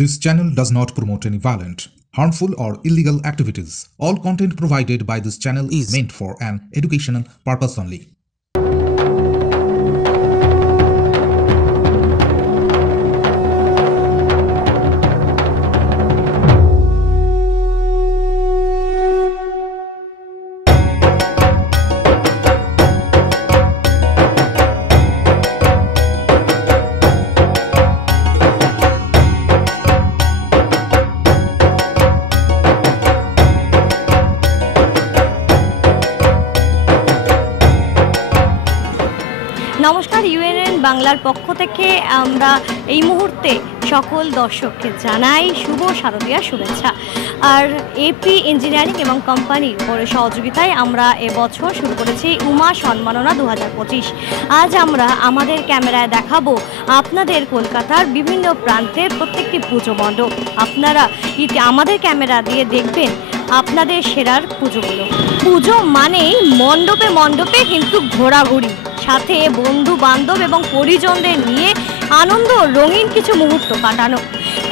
This channel does not promote any violent, harmful, or illegal activities. All content provided by this channel is meant for an educational purpose only. নমস্কার, UNN বাংলার পক্ষ থেকে আমরা এই মুহূর্তে সকল দর্শককে জানাই শুভ শারদীয়া শুভেচ্ছা। আর এপি ইঞ্জিনিয়ারিং এবং কোম্পানির পরে সহযোগিতায় আমরা এবছর শুরু করেছি উমা সম্মাননা 2025। আজ আমরা আমাদের ক্যামেরায় দেখাবো আপনাদের কলকাতার বিভিন্ন প্রান্তের প্রত্যেকটি পুজো মণ্ডপ। আপনারা আমাদের ক্যামেরা দিয়ে দেখবেন আপনাদের সেরার পুজোগুলো। পুজো মানেই মণ্ডপে মণ্ডপে কিন্তু ঘোরাঘুরি, সাথে বন্ধু বান্ধব এবং পরিজনদের নিয়ে আনন্দ রঙিন কিছু মুহূর্ত কাটানো।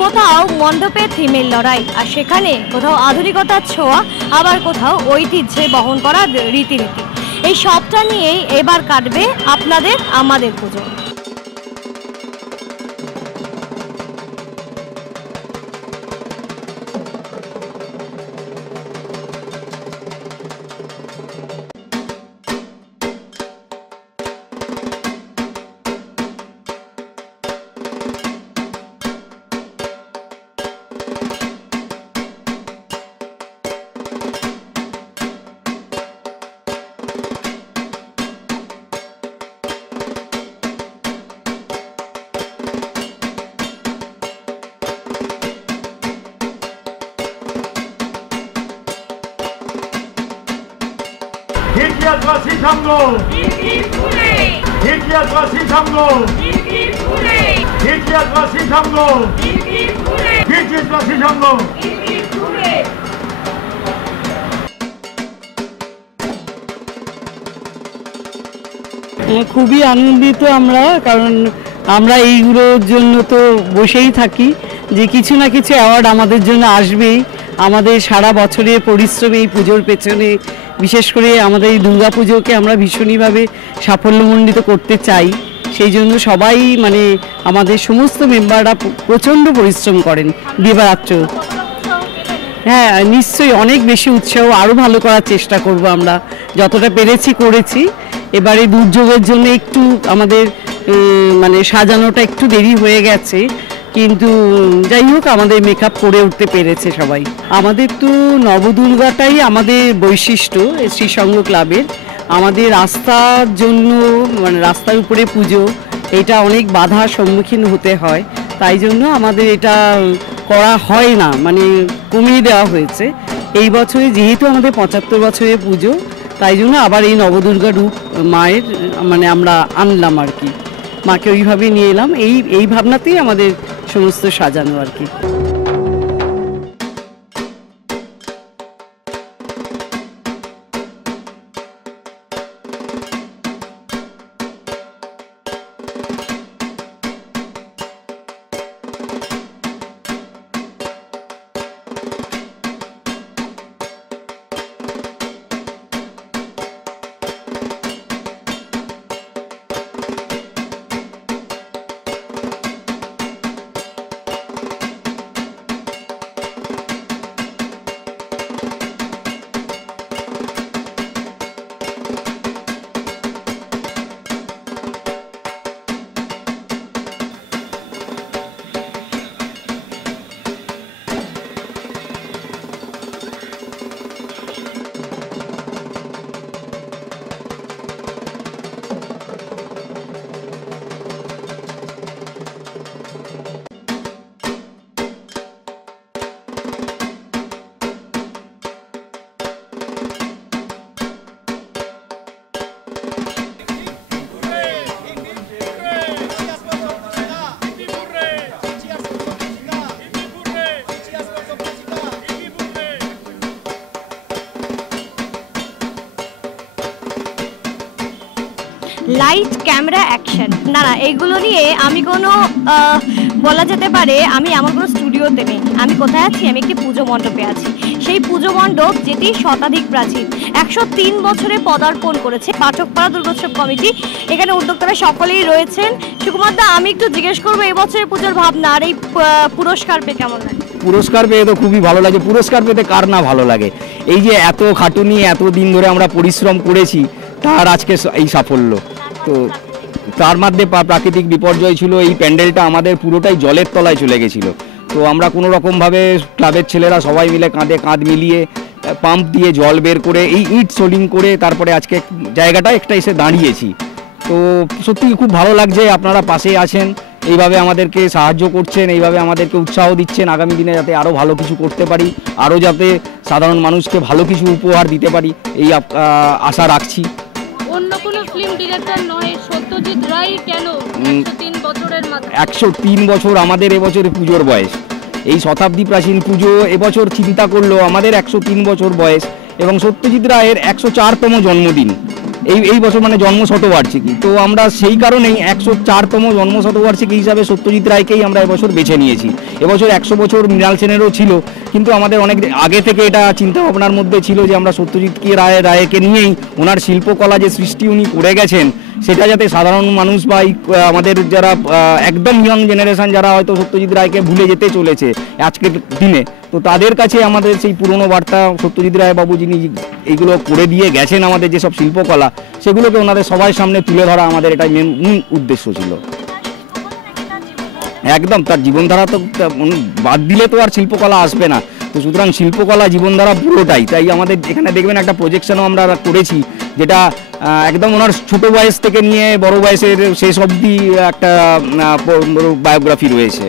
কোথাও মণ্ডপে থিমের লড়াই, আর সেখানে কোথাও আধুনিকতার ছোঁয়া, আবার কোথাও ঐতিহ্যে বহন করা রীতিনীতি। এই সবটা নিয়েই এবার কাটবে আপনাদের আমাদের পুজো। Hitlertraci Tango! Hitlertraci Tango! Hitlertraci Tango! Hitlertraci Tango! খুবই আনন্দিত আমরা, কারণ আমরা এইগুলোর জন্য তো বসেই থাকি যে কিছু না কিছু অ্যাওয়ার্ড আমাদের জন্য আসবেই। আমাদের সারা বছরের পরিশ্রম এই পুজোর পেছনে, বিশেষ করে আমাদের এই দুর্গা পুজোকে আমরা ভীষণইভাবে সাফল্যমণ্ডিত করতে চাই। সেই জন্য সবাই আমাদের সমস্ত মেম্বাররা প্রচণ্ড পরিশ্রম করেন দিবারাত্র। হ্যাঁ, নিশ্চয়ই অনেক বেশি উৎসাহ, আরও ভালো করার চেষ্টা করব। আমরা যতটা পেরেছি করেছি। এবারে দুর্যোগের জন্য একটু আমাদের সাজানোটা একটু দেরি হয়ে গেছে, কিন্তু যাই হোক আমাদের মেকআপ করে উঠতে পেরেছে সবাই। আমাদের তো নবদুর্গাটাই আমাদের বৈশিষ্ট্য শ্রীসঙ্গ ক্লাবের। আমাদের রাস্তার জন্য রাস্তার উপরে পুজো, এটা অনেক বাধার সম্মুখীন হতে হয়, তাই জন্য আমাদের এটা করা হয় না, কমিয়ে দেওয়া হয়েছে। এই বছরে যেহেতু আমাদের 75 বছরের পুজো, তাই জন্য আবার এই নবদুর্গা রূপ মায়ের আমরা আনলাম আর কি, মাকে ওইভাবে নিয়ে এলাম। এই ভাবনাতেই আমাদের সমস্ত সাজানো আর কি। লাইট ক্যামেরা অ্যাকশন, না এইগুলো নিয়ে আমি কোনো বলা যেতে পারে আমি এমন কোনো স্টুডিওতে নেই, আমি কোথায় আছি, আমি একটি পুজো মণ্ডপে আছি। সেই পুজো মণ্ডপ যেটি শতাধিক প্রাচীন, 103 বছরে পদার্পণ করেছে পাঠকপাড়া দুর্গোৎসব কমিটি। এখানে উদ্যোক্তারা সকলেই রয়েছেন। সুকুমার দা, আমি একটু জিজ্ঞেস করবো এবছরের পুজোর ভাবনা আর এই পুরস্কার পেয়ে কেমন লাগে? পুরস্কার পেয়ে তো খুবই ভালো লাগে। পুরস্কার পেতে কার না ভালো লাগে? এই যে এত খাটুনি, এত দিন ধরে আমরা পরিশ্রম করেছি, তার আজকে এই সাফল্য। তো তার মধ্যে প্রাকৃতিক বিপর্যয় ছিল, এই প্যান্ডেলটা আমাদের পুরোটাই জলের তলায় চলে গেছিল। তো আমরা কোনো রকমভাবে ক্লাবের ছেলেরা সবাই মিলে কাঁধে কাঁধ মিলিয়ে পাম্প দিয়ে জল বের করে এই ইট সোলিং করে তারপরে আজকে জায়গাটা একটা এসে দাঁড়িয়েছি। তো সত্যিই খুব ভালো লাগছে, আপনারা পাশে আছেন, এইভাবে আমাদেরকে সাহায্য করছেন, এইভাবে আমাদেরকে উৎসাহ দিচ্ছেন আগামী দিনে যাতে আরও ভালো কিছু করতে পারি, আরও যাতে সাধারণ মানুষকে ভালো কিছু উপহার দিতে পারি, এই আশা রাখছি। অন্য কোনো ফিল্ম ডিরেক্টর নয়, সত্যজিৎ রায় কেন 103 বছরের মাথায়? 103 বছর আমাদের এবছর পুজোর বয়স। এই শতাব্দী প্রাচীন পুজো এবছর চিন্তা করলো আমাদের 103 বছর বয়স এবং সত্যজিৎ রায়ের 104তম জন্মদিন এই বছর, মানে জন্ম শতবার্ষিকী। তো আমরা সেই কারণেই 104তম জন্ম শতবার্ষিকী হিসাবে সত্যজিৎ রায়কেই আমরা এবছর বেছে নিয়েছি। এবছর 100 বছর মৃণাল সেনেরও ছিল, কিন্তু আমাদের অনেক আগে থেকে এটা চিন্তা ভাবনার মধ্যে ছিল যে আমরা সত্যজিৎ রায়কে নিয়েই ওনার শিল্পকলা যে সৃষ্টি উনি করে গেছেন সেটা যাতে সাধারণ মানুষ বা আমাদের যারা একদম ইয়ং জেনারেশন যারা হয়তো সত্যজিৎ রায়কে ভুলে যেতে চলেছে আজকের দিনে, তো তাদের কাছে আমাদের সেই পুরনো বার্তা সত্যজিৎ রায় বাবু যিনি এইগুলো করে দিয়ে গেছেন আমাদের যেসব শিল্পকলা, সেগুলোকে ওনাদের সবার সামনে তুলে ধরা আমাদের এটাই মূল উদ্দেশ্য ছিল। একদম, তার জীবনধারা তো বাদ দিলে তো আর শিল্পকলা আসবে না। তো সুতরাং শিল্পকলা জীবনধারা পুরোটাই, তাই আমাদের এখানে দেখবেন একটা প্রজেকশনও আমরা করেছি যেটা একদম ওনার ছোট বয়স থেকে নিয়ে বড় বয়সের শেষ অবধি একটা বায়োগ্রাফি রয়েছে।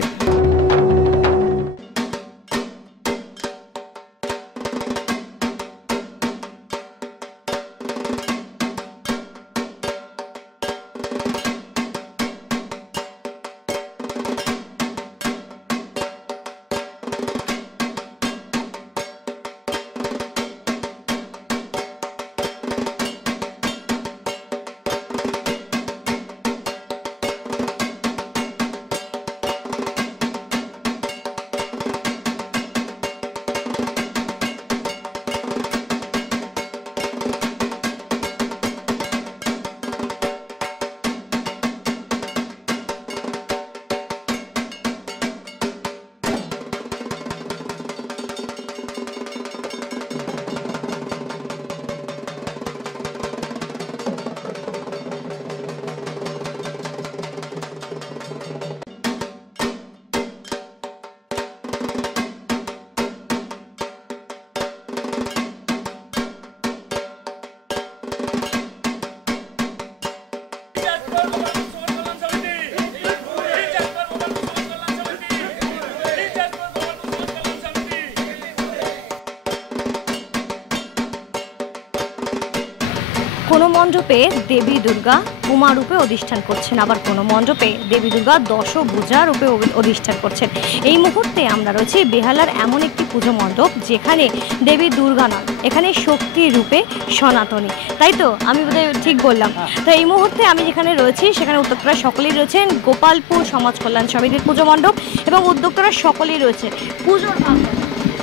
কোনো মণ্ডপে দেবী দুর্গা উমা রূপে অধিষ্ঠান করছেন, আবার কোনো মণ্ডপে দেবী দুর্গা দশভুজা রূপে অধিষ্ঠান করছেন। এই মুহূর্তে আমরা রয়েছি বেহালার এমন একটি পুজো মণ্ডপ যেখানে দেবী দুর্গা নয়, এখানে শক্তি রূপে সনাতনী, তাই তো? আমি বোধহয় ঠিক বললাম। তো এই মুহূর্তে আমি যেখানে রয়েছি সেখানে উদ্যোক্তারা সকলেই রয়েছেন গোপালপুর সমাজ কল্যাণ সমিতির পুজো মণ্ডপ, এবং উদ্যোক্তারা সকলেই রয়েছে।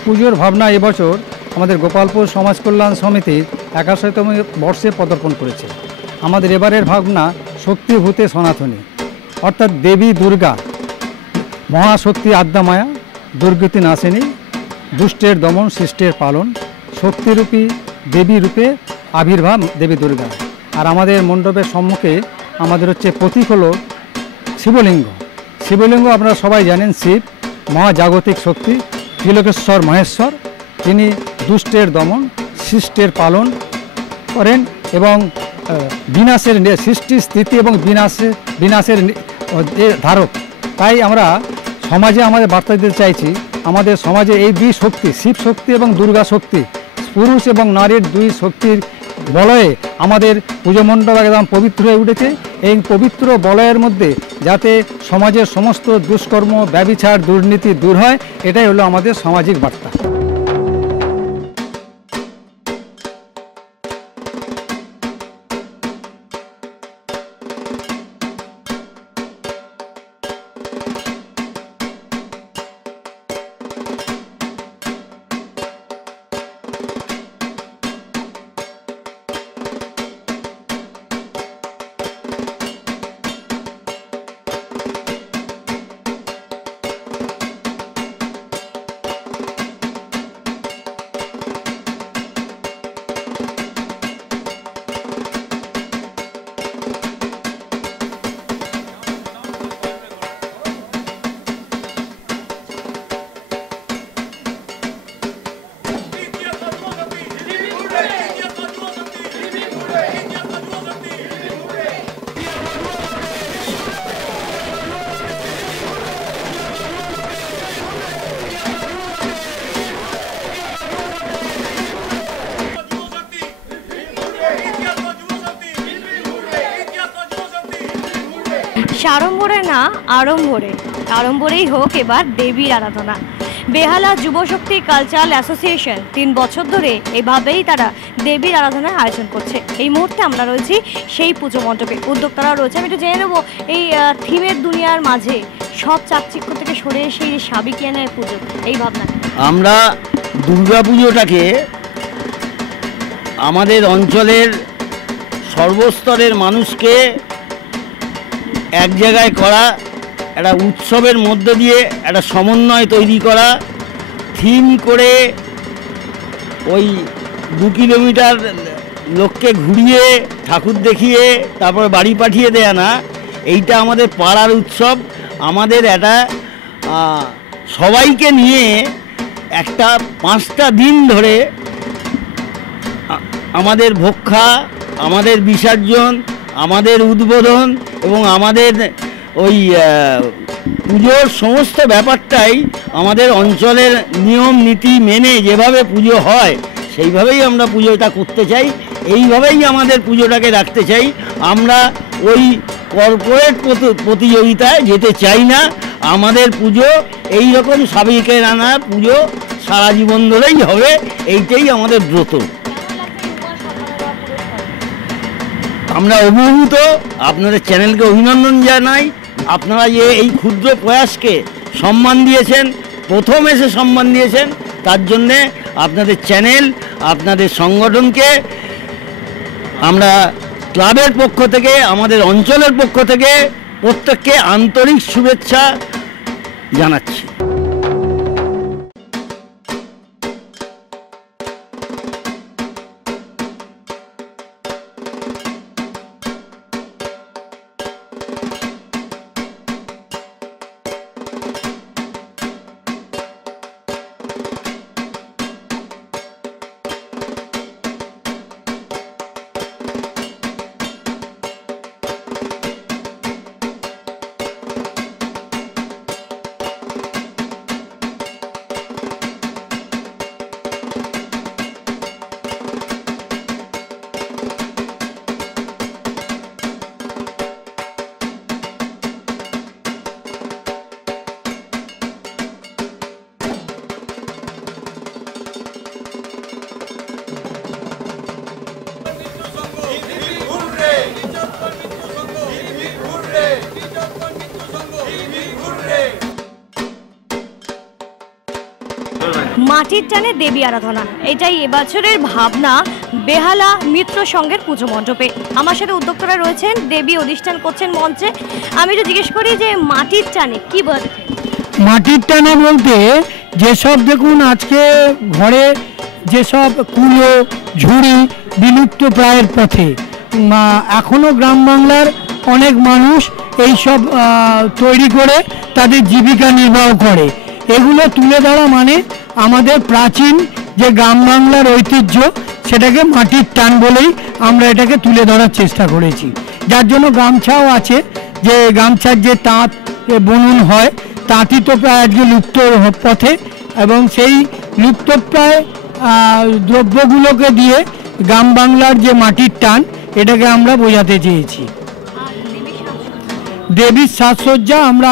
পুজোর ভাবনা এবছর আমাদের গোপালপুর সমাজ কল্যাণ সমিতির 81তম বর্ষে পদার্পণ করেছে। আমাদের এবারের ভাবনা শক্তিভূতে সনাতনী, অর্থাৎ দেবী দুর্গা মহাশক্তি আদ্যামায়া, দুর্গতি নাশিনী, দুষ্টের দমন সৃষ্টের পালন, শক্তিরূপী দেবী রূপে আবির্ভাব দেবী দুর্গা। আর আমাদের মণ্ডপের সম্মুখে আমাদের হচ্ছে প্রতীক হলো শিবলিঙ্গ। শিবলিঙ্গ আপনারা সবাই জানেন শিব মহাজাগতিক শক্তি, ত্রিলোকেশ্বর মহেশ্বর, তিনি দুষ্টের দমন সৃষ্টের পালন করেন এবং বিনাশের সৃষ্টি স্থিতি এবং বিনাশের ধারক। তাই আমরা সমাজে আমাদের বার্তা দিতে চাইছি, আমাদের সমাজে এই দুই শক্তি, শিব শক্তি এবং দুর্গা শক্তি, পুরুষ এবং নারীর দুই শক্তির বলয়ে আমাদের পুজো মণ্ডপ একদম পবিত্র হয়ে উঠেছে। এই পবিত্র বলয়ের মধ্যে যাতে সমাজের সমস্ত দুষ্কর্ম, ব্যভিচার, দুর্নীতি দূর হয়, এটাই হলো আমাদের সামাজিক বার্তা। সাড়ম্বরে না আড়ম্বরেই হোক এবার দেবীর আরাধনা। বেহালা যুবশক্তি কালচারাল অ্যাসোসিয়েশন 3 বছর ধরে এভাবেই তারা দেবীর আরাধনার আয়োজন করছে। এই মুহূর্তে আমরা রয়েছি সেই পুজো মণ্ডপে, উদ্যোক্তারাও রয়েছে। আমি একটু জেনে নেবো এই থিমের দুনিয়ার মাঝে সব চাকচিক্য থেকে সরে এসে এই সাবেকিয়ানার পুজো, এই ভাবনা। আমরা দুর্গা পুজোটাকে আমাদের অঞ্চলের সর্বস্তরের মানুষকে এক জায়গায় করা, একটা উৎসবের মধ্য দিয়ে একটা সমন্বয় তৈরি করা, থিম করে ওই 2 কিলোমিটার লোককে ঘুরিয়ে ঠাকুর দেখিয়ে তারপর বাড়ি পাঠিয়ে দেয়া না, এইটা আমাদের পাড়ার উৎসব। আমাদের একটা সবাইকে নিয়ে একটা 5টা দিন ধরে আমাদের ভক্ষা, আমাদের বিসর্জন, আমাদের উদ্বোধন এবং আমাদের ওই পুজোর সমস্ত ব্যাপারটাই আমাদের অঞ্চলের নিয়ম নীতি মেনে যেভাবে পুজো হয় সেইভাবেই আমরা পুজোটা করতে চাই, এইভাবেই আমাদের পুজোটাকে রাখতে চাই। আমরা ওই কর্পোরেট প্রতিযোগিতায় যেতে চাই না। আমাদের পুজো এই রকম সাবেকিয়ানা পুজো সারা জীবন ধরেই হবে, এইটাই আমাদের ব্রত। আমরা অভিভূত, আপনাদের চ্যানেলকে অভিনন্দন জানাই। আপনারা যে এই ক্ষুদ্র প্রয়াসকে সম্মান দিয়েছেন, প্রথম এসে সম্মান দিয়েছেন, তার জন্যে আপনাদের চ্যানেল, আপনাদের সংগঠনকে আমরা ক্লাবের পক্ষ থেকে, আমাদের অঞ্চলের পক্ষ থেকে প্রত্যেককে আন্তরিক শুভেচ্ছা জানাচ্ছি। মাটির টানে দেবী আরাধনা, এটাই এবছরের ভাবনা বেহালা মিত্র সংঘের পুজো মণ্ডপে। আমার সাথে উদ্যোক্তারা রয়েছেন, দেবী অধিষ্ঠান করছেন মঞ্চে। আমি একটু জিজ্ঞেস করি যে মাটির টানে কি বলছে? মাটির টানে বলতে যেসব দেখুন আজকে ঘরে যেসব কুলো ঝুড়ি বিলুপ্ত প্রায়ের পথে, এখনও গ্রাম বাংলার অনেক মানুষ এইসব তৈরি করে তাদের জীবিকা নির্বাহ করে। এগুলো তুলে ধরা মানে আমাদের প্রাচীন যে গ্রাম বাংলার ঐতিহ্য, সেটাকে মাটির টান বলেই আমরা এটাকে তুলে ধরার চেষ্টা করেছি। যার জন্য গামছাও আছে, যে গামছার যে তাঁত বুনন হয়, তাঁতই তো প্রায় আজকে লুপ্ত পথে, এবং সেই লুপ্তপ্রায় দ্রব্যগুলোকে দিয়ে গ্রাম বাংলার যে মাটির টান, এটাকে আমরা বোঝাতে চেয়েছি। দেবীর সাজসজ্জা আমরা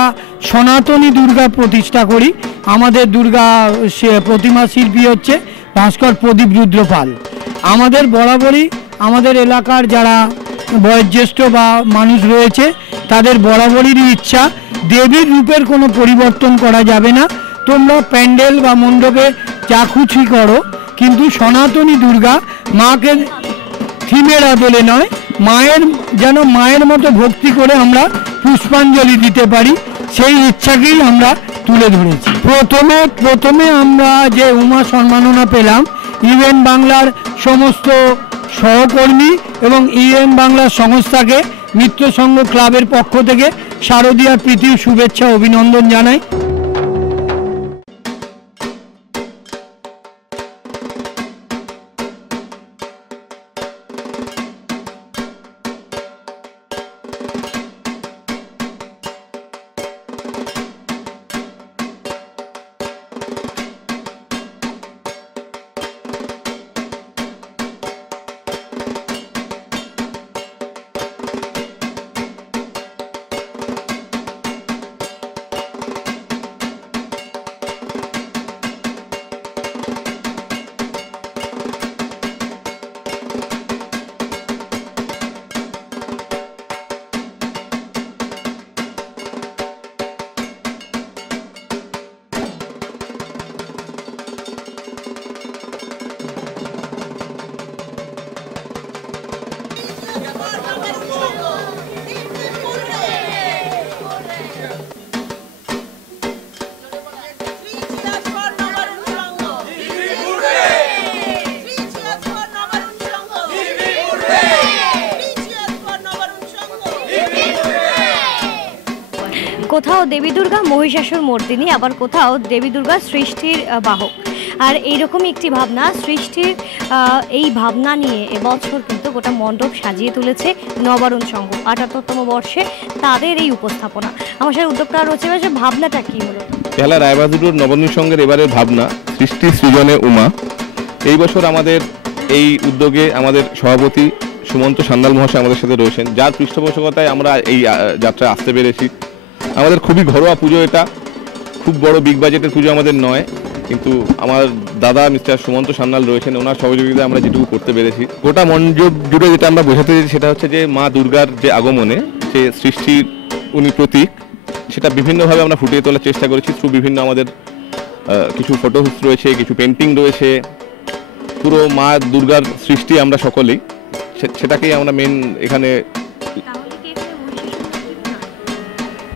সনাতনী দুর্গা প্রতিষ্ঠা করি। আমাদের দুর্গা প্রতিমা শিল্পী হচ্ছে ভাস্কর প্রদীপ রুদ্রপাল। আমাদের বরাবরই আমাদের এলাকার যারা বয়োজ্যেষ্ঠ বা মানুষ রয়েছে, তাদের বরাবরই ইচ্ছা দেবীর রূপের কোনো পরিবর্তন করা যাবে না। তোমরা প্যান্ডেল বা মণ্ডপে যা খুশি করো, কিন্তু সনাতনী দুর্গা মাকে থিমের আদলে নয়, মায়ের মতো ভক্তি করে আমরা পুষ্পাঞ্জলি দিতে পারি, সেই ইচ্ছাকেই আমরা তুলে ধরেছি। প্রথমে আমরা যে উমা সম্মাননা পেলাম, ইউএন বাংলার সমস্ত সহকর্মী এবং ইউএন বাংলার সংস্থাকে মিত্র সংঘ ক্লাবের পক্ষ থেকে শারদীয়ার প্রীতি শুভেচ্ছা অভিনন্দন জানাই। কোথাও দেবী দুর্গা মহিষাসুর মর্দিনী, আবার কোথাও দেবী দুর্গা সৃষ্টির বাহক। আর এইরকমই একটি ভাবনা, সৃষ্টির এই ভাবনা নিয়ে এবছর কিন্তু গোটা মণ্ডপ সাজিয়ে তুলেছে নবারুণ সংঘ। ৭৮তম বর্ষে তাদের এই উপস্থাপনা। আমার সাথে উদ্যোক্তা রয়েছে, ভাবনাটা কি হলো? বেহালা রায়বাহাদুর নবারুণ সংঘের এবারের ভাবনা সৃষ্টি সৃজনে উমা। এই বছর আমাদের এই উদ্যোগে আমাদের সভাপতি সুমন্ত সান্যাল মহাশয় আমাদের সাথে রয়েছেন, যার পৃষ্ঠপোষকতায় আমরা এই যাত্রায় আসতে পেরেছি। আমাদের খুবই ঘরোয়া পুজো, এটা খুব বড় বিগ বাজেটের পুজো আমাদের নয়, কিন্তু আমার দাদা মিস্টার সুমন্ত সান্যাল রয়েছেন, ওনার সহযোগিতায় আমরা যেটুকু করতে পেরেছি। গোটা মণ্ডপ জুড়ে যেটা আমরা বোঝাতে চাইছি সেটা হচ্ছে যে মা দুর্গার যে আগমনে, যে সৃষ্টির উনি প্রতীক, সেটা বিভিন্নভাবে আমরা ফুটিয়ে তোলার চেষ্টা করেছি থ্রু বিভিন্ন আমাদের কিছু ফটোস রয়েছে, কিছু পেন্টিং রয়েছে। পুরো মা দুর্গার সৃষ্টি আমরা সকলেই, সেটাকেই আমরা মেন এখানে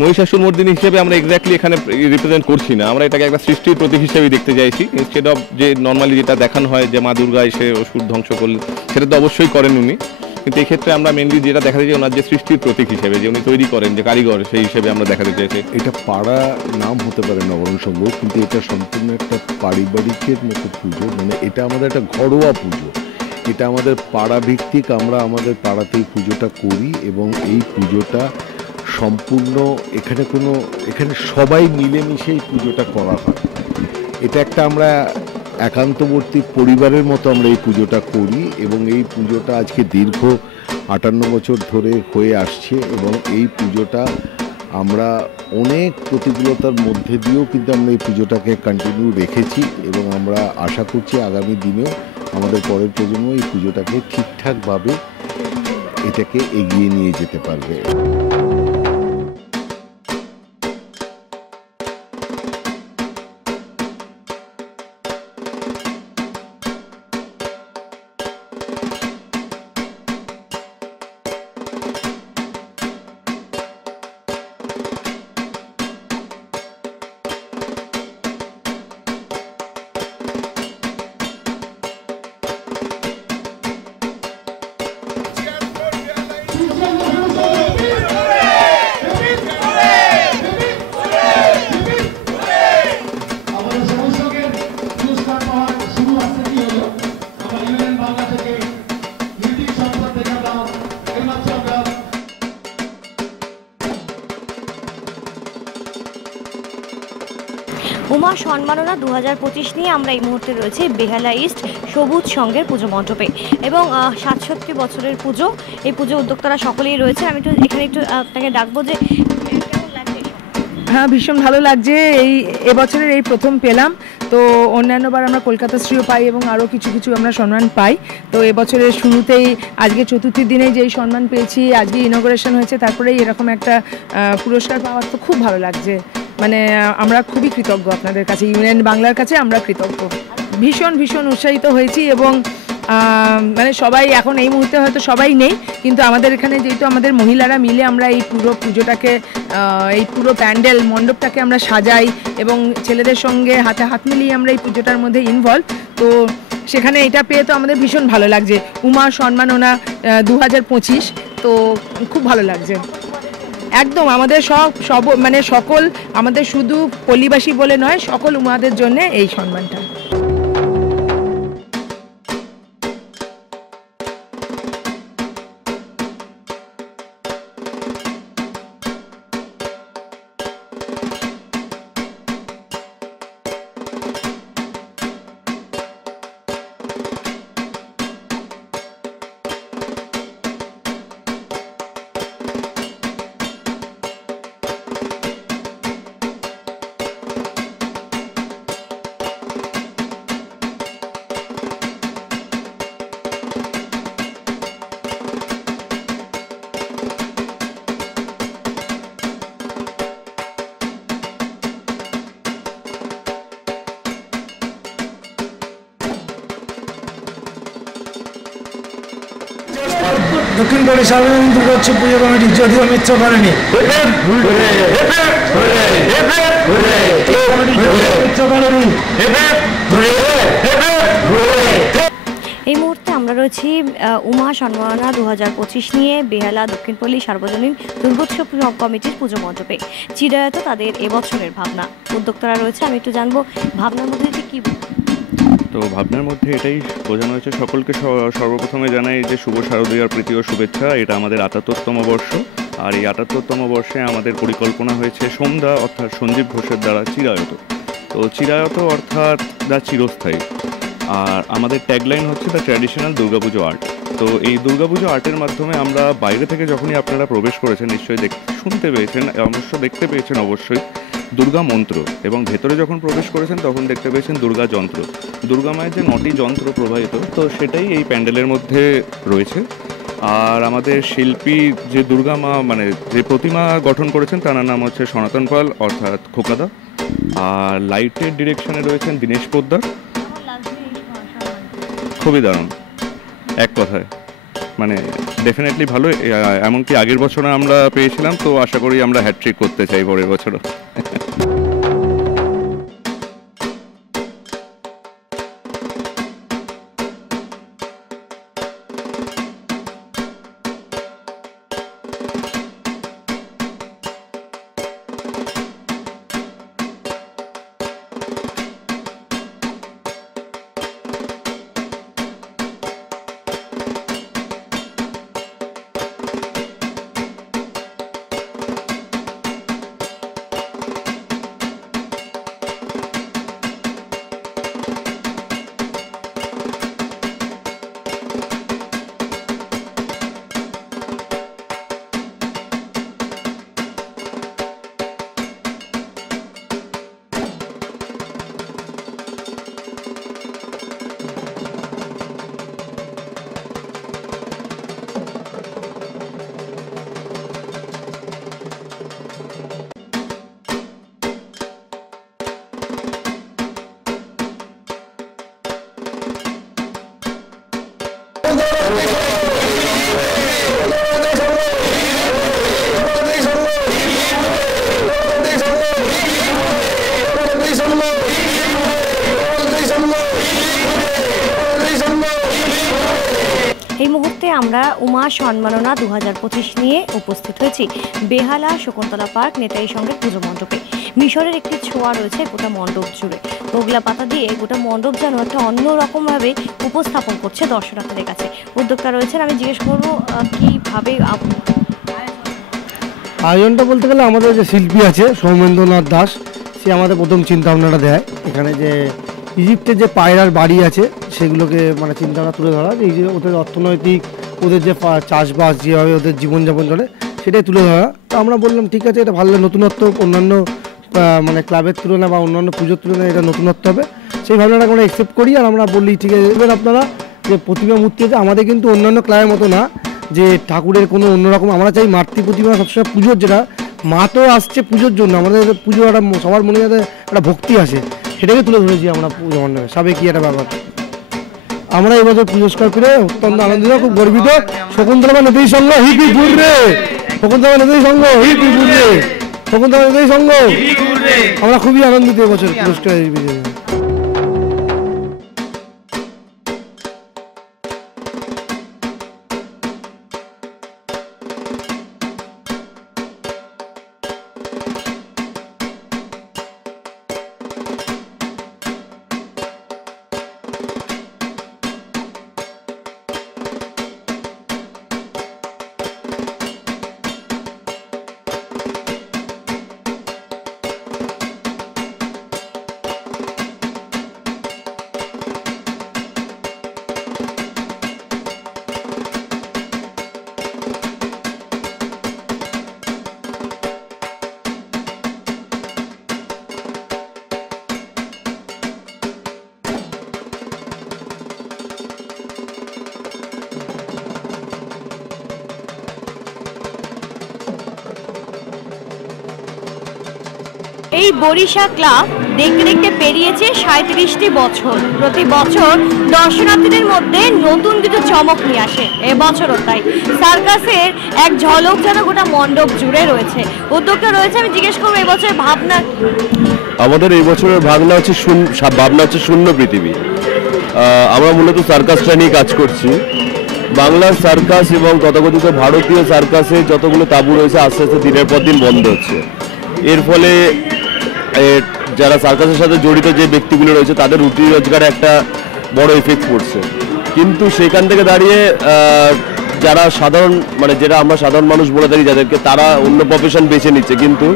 মহিষাসুর মর্দিনী হিসেবে আমরা এক্স্যাক্টলি এখানে রিপ্রেজেন্ট করছি না। আমরা এটাকে একটা সৃষ্টির প্রতীক হিসেবেই দেখতে চাইছি, ইনস্টেড অফ যে নর্মালি যেটা দেখানো হয় যে মা দুর্গা এসে অসুর ধ্বংস করলেন, সেটা তো অবশ্যই করেন উনি, কিন্তু এই ক্ষেত্রে আমরা মেনলি যেটা দেখাতে চাই ওনার যে সৃষ্টির প্রতীক হিসেবে, যে উনি তৈরি করেন, যে কারিগর, সেই হিসেবে আমরা দেখাতে চাইছি। এটা পাড়া নাম হতে পারে নবারুণ সংঘ, কিন্তু এটা সম্পূর্ণ একটা পারিবারিকের মতো পুজো। মানে এটা আমাদের একটা ঘরোয়া পুজো, এটা আমাদের পাড়া ভিত্তিক, আমরা আমাদের পাড়াতেই পুজোটা করি এবং এই পুজোটা সম্পূর্ণ এখানে সবাই মিলেমিশেই পুজোটা করা হয়। এটা একটা আমরা একান্তবর্তী পরিবারের মতো আমরা এই পুজোটা করি এবং এই পুজোটা আজকে দীর্ঘ ৫৮ বছর ধরে হয়ে আসছে এবং এই পুজোটা আমরা অনেক প্রতিকূলতার মধ্যে দিয়েও কিন্তু আমরা এই পুজোটাকে কন্টিনিউ রেখেছি এবং আমরা আশা করছি আগামী দিনেও আমাদের পরের প্রজন্ম এই পুজোটাকে ঠিকঠাকভাবে এটাকে এগিয়ে নিয়ে যেতে পারবে। উমা সম্মাননা 2025 নিয়ে আমরা এই মুহূর্তে রয়েছে বেহালা ইস্ট সবুজ সংঘের পুজো মণ্ডপে এবং ৬৭ বছরের পুজো। এই পুজো উদ্যোক্তারা সকলেই রয়েছে। আমি এখানে একটু আপনাকে ডাকবো যে হ্যাঁ, ভীষণ ভালো লাগছে। এবছরের এই প্রথম পেলাম, তো অন্যান্যবার আমরা কলকাতা শ্রীও পাই এবং আরও কিছু আমরা সম্মান পাই। তো এবছরের শুরুতেই আজকে চতুর্থীর দিনে যেই সম্মান পেয়েছি, আজকে ইনগ্রেশন হয়েছে, তারপরেই এরকম একটা পুরস্কার পাওয়ার তো খুব ভালো লাগছে। মানে আমরা খুবই কৃতজ্ঞ আপনাদের কাছে, ইউনিয়ন বাংলার কাছে আমরা কৃতজ্ঞ। ভীষণ উৎসাহিত হয়েছি এবং মানে সবাই এখন এই মুহূর্তে হয়তো সবাই নেই, কিন্তু আমাদের এখানে যেহেতু আমাদের মহিলারা মিলে আমরা এই পুরো পুজোটাকে, এই পুরো প্যান্ডেল মণ্ডপটাকে আমরা সাজাই এবং ছেলেদের সঙ্গে হাতে হাত মিলিয়ে আমরা এই পুজোটার মধ্যে ইনভলভ। তো সেখানে এটা পেয়ে তো আমাদের ভীষণ ভালো লাগছে। উমা সম্মাননা 2025, তো খুব ভালো লাগছে। একদম আমাদের সব মানে সকল, আমাদের শুধু পল্লীবাসী বলে নয়, সকল উমাদের জন্য এই সম্মানটা। দক্ষিণ কড়ি সার্বজনীন দুর্গোৎসব পুজো কমিটি যদিও মিথ্যা করেনি, এই মুহূর্তে আমরা আমরা রয়েছি উমা সম্মাননা 2025 নিয়ে বেহালা দক্ষিণপল্লী সার্বজনীন দুর্গোৎসব কমিটির পুজো মণ্ডপে চিরায়ত তাদের এবছরের ভাবনা। উদ্যোক্তারা রয়েছে, আমি একটু জানবো ভাবনার মধ্যে কি। তো ভাবনার মধ্যে এটাই বোঝানো হয়েছে, সকলকে সর্বপ্রথমে জানাই যে শুভ শারদীয়ার প্রীতি ও শুভেচ্ছা। এটা আমাদের ৭৮তম বর্ষ, আর এই ৭৮তম বর্ষে আমাদের পরিকল্পনা হয়েছে সোমদা অর্থাৎ সঞ্জীব ঘোষের দ্বারা চিরায়ত। তো চিরায়ত অর্থাৎ দ্য চিরস্থায়ী। আর আমাদের ট্যাগলাইন হচ্ছে দ্য ট্র্যাডিশনাল দুর্গাপুজো আর্ট। তো এই দুর্গাপুজো আর্টের মাধ্যমে আমরা বাইরে থেকে যখনই আপনারা প্রবেশ করেছেন নিশ্চয়ই শুনতে পেয়েছেন, দেখতে পেয়েছেন অবশ্যই দুর্গা মন্ত্র, এবং ভেতরে যখন প্রবেশ করেছেন তখন দেখতে পেয়েছেন দুর্গা যন্ত্র। দুর্গা মায়ের যে 9টি যন্ত্র প্রবাহিত, তো সেটাই এই প্যান্ডেলের মধ্যে রয়েছে। আর আমাদের শিল্পী যে দুর্গা মা মানে যে প্রতিমা গঠন করেছেন তার নাম হচ্ছে সনাতন পাল অর্থাৎ খোকাদা। আর লাইটের ডিরেকশনে রয়েছেন দীনেশ পোদ্দার। খুবই দারুণ, এক কথায় মানে ডেফিনেটলি ভালো। এমনকি আগের বছরে আমরা পেয়েছিলাম, তো আশা করি আমরা হ্যাট্রিক করতে চাই পরের বছরও। এই মুহূর্তে আমরা উমা সম্মাননা 2025 নিয়ে উপস্থিত হয়েছি বেহালা শকুন্তলা পার্ক নেতাই সঙ্গে পুজো মণ্ডপে। মিশরের একটি ছোঁয়া রয়েছে গোটা মণ্ডপ জুড়ে। বগলা পাতা দিয়ে গোটা মণ্ডপ যেন একটা অন্যরকমভাবে উপস্থাপন করছে দর্শনার্থীদের কাছে। উদ্যোক্তা রয়েছেন, আমি জিজ্ঞেস করবো কীভাবে আয়োজনটা বলতে গেলে আমাদের যে শিল্পী আছে সৌমেন্দ্রনাথ দাস, সে আমাদের প্রথম চিন্তাভাবনাটা দেয়। এখানে যে ইজিপ্টের যে পায়রার বাড়ি আছে সেগুলোকে মানে চিন্তাভাবনা তুলে ধরা, এই যে ওদের অর্থনৈতিক, ওদের যে চাষবাস যেভাবে ওদের জীবনযাপন চলে সেটাই তুলে ধরা। তো আমরা বললাম ঠিক আছে, এটা ভালো নতুনত্ব, অন্যান্য মানে ক্লাবের তুলনায় বা অন্যান্য পুজোর তুলনায় এটা নতুনত্ব হবে, সেই ভাবনাটা আমরা অ্যাকসেপ্ট করি। আর আমরা বললি ঠিক আছে, এবার আপনারা যে প্রতিমা মূর্তি আছে আমাদের কিন্তু অন্যান্য ক্লাবের মতো না যে ঠাকুরের কোনো অন্যরকম, আমরা চাই মাতৃ প্রতিমা সবসময় পুজোর, যেটা মা তো আসছে পুজোর জন্য, আমাদের পুজো একটা সবার মনে যাতে একটা ভক্তি আসে, সেটাকে তুলে ধরেছি আমরা পুজো মণ্ডপে। সাবেকি একটা ব্যাপার। আমরা এবছর পুরস্কার পেলে অত্যন্ত আনন্দিত, খুব গর্বিত। শকুন্তলা নেতাই সংঘ হিপি ঘুরবে, শকুন্তলা নেতাই সংঘ হিপি ঘুরবে, শকুন্তলা নেতাই সংঘ, আমরা খুবই আনন্দিত এবছর পুরস্কার বিজয়ী। এই বরিশা ক্লাব দেখতে দেখতে পেরিয়েছে 37টি বছর। প্রতি বছর দর্শনার্থীদের মধ্যে নতুন কিছু চমক নিয়ে আসে, এবছরও তাই। সার্কাসের এক ঝলক যেন গোটা মণ্ডপ জুড়ে রয়েছে। উদ্যোক্তা রয়েছে, আমি জিজ্ঞেস করবো এবছরের ভাবনা। আমাদের এই বছরের ভাবনা হচ্ছে শূন্য পৃথিবী। আমরা মূলত সার্কাসটা নিয়ে কাজ করছি। বাংলার সার্কাস এবং তথাকথিত ভারতীয় সার্কাসে যতগুলো তাঁবু রয়েছে আস্তে আস্তে দিনের পর দিন বন্ধ হচ্ছে। এর ফলে যারা সার্কাসের সাথে জড়িত যে ব্যক্তিগুলো রয়েছে তাদের রুটি রোজগারে একটা বড় এফেক্ট পড়ছে। কিন্তু সেখান থেকে দাঁড়িয়ে যারা সাধারণ যেটা আমরা সাধারণ মানুষ বলে থাকি যাদেরকে, তারা অন্য প্রফেশন বেছে নিচ্ছে, কিন্তু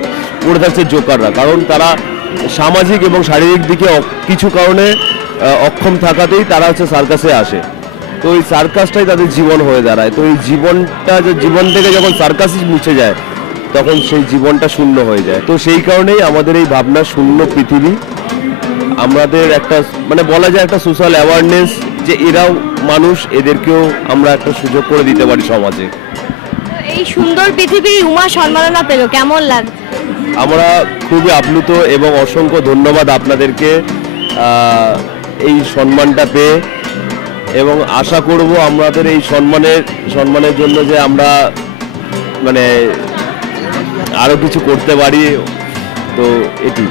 পড়ে থাকছে জোকাররা। কারণ তারা সামাজিক এবং শারীরিক দিকে কিছু কারণে অক্ষম থাকাতেই তারা সার্কাসে আসে। তো এই সার্কাসটাই তাদের জীবন হয়ে দাঁড়ায়। তো এই জীবন থেকে যখন সার্কাসই মুছে যায় তখন সেই জীবনটা শূন্য হয়ে যায়। তো সেই কারণেই আমাদের এই ভাবনা শূন্য পৃথিবী, আমাদের একটা বলা যায় একটা সোশ্যাল অ্যাওয়ারনেস যে এরাও মানুষ, এদেরকেও আমরা একটা সুযোগ করে দিতে পারি সমাজে। এই সুন্দর পৃথিবী উমা সম্মাননা পেল, কেমন লাগছে? আমরা খুবই আপ্লুত এবং অসংখ্য ধন্যবাদ আপনাদেরকে এই সম্মানটা পেয়ে, এবং আশা করব আমাদের এই সম্মানের জন্য যে আমরা আরো কিছু করতে পারি। তো এটি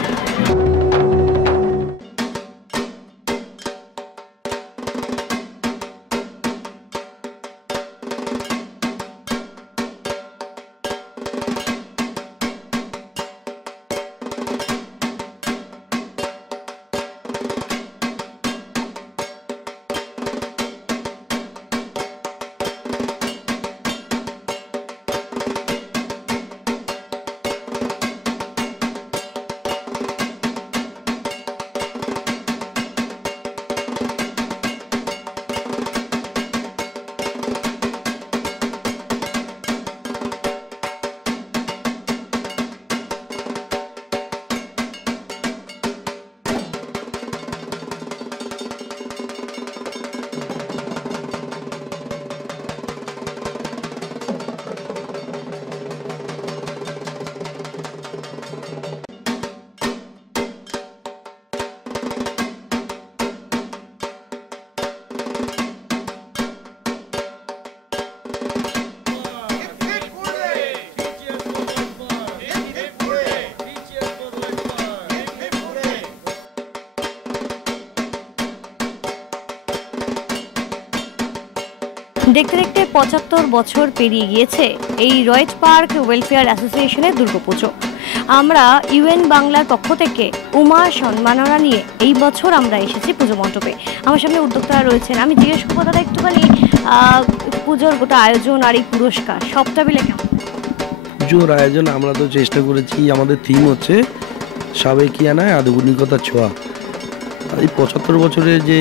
দেখতে দেখতে ৭৫ বছর পেরিয়ে গিয়েছে এই রয়েট পার্ক ওয়েলফেয়ার অ্যাসোসিয়েশনের দুর্গাপুজো। আমরা ইউএন বাংলার পক্ষ থেকে উমা সম্মাননা নিয়ে এই বছর আমরা এসেছি পুজো মণ্ডপে। আমার সামনে উদ্যোক্তারা রয়েছেন, আমি জিজ্ঞেস করবো দাদা একটুখানি পুজোর গোটা আয়োজন আর এই পুরস্কার সবটা মিলে কেমন? পুজোর আয়োজন আমরা তো চেষ্টা করেছি, আমাদের থিম হচ্ছে সাবেকিয়ানায় আধুনিকতার ছোঁয়া। এই ৭৫ বছরে যে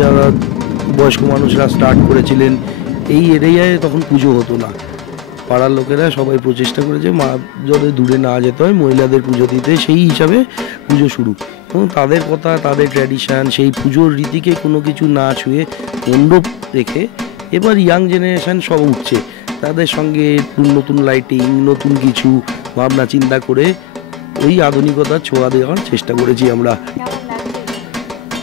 যারা বয়স্ক মানুষরা স্টার্ট করেছিলেন এই এরিয়ায় তখন পুজো হতো না। পাড়ার লোকেরা সবাই প্রচেষ্টা করেছে মা যাতে দূরে না যেতে হয় মহিলাদের পুজো দিতে, সেই হিসাবে পুজো শুরু। এবং তাদের কথা, তাদের ট্র্যাডিশান, সেই পুজোর রীতিকে কোনো কিছু না ছুঁয়ে মণ্ডপ রেখে এবার ইয়াং জেনারেশান সব উঠছে, তাদের সঙ্গে নতুন লাইটিং, নতুন কিছু ভাবনা চিন্তা করে ওই আধুনিকতার ছোঁয়া দেওয়ার চেষ্টা করেছি আমরা।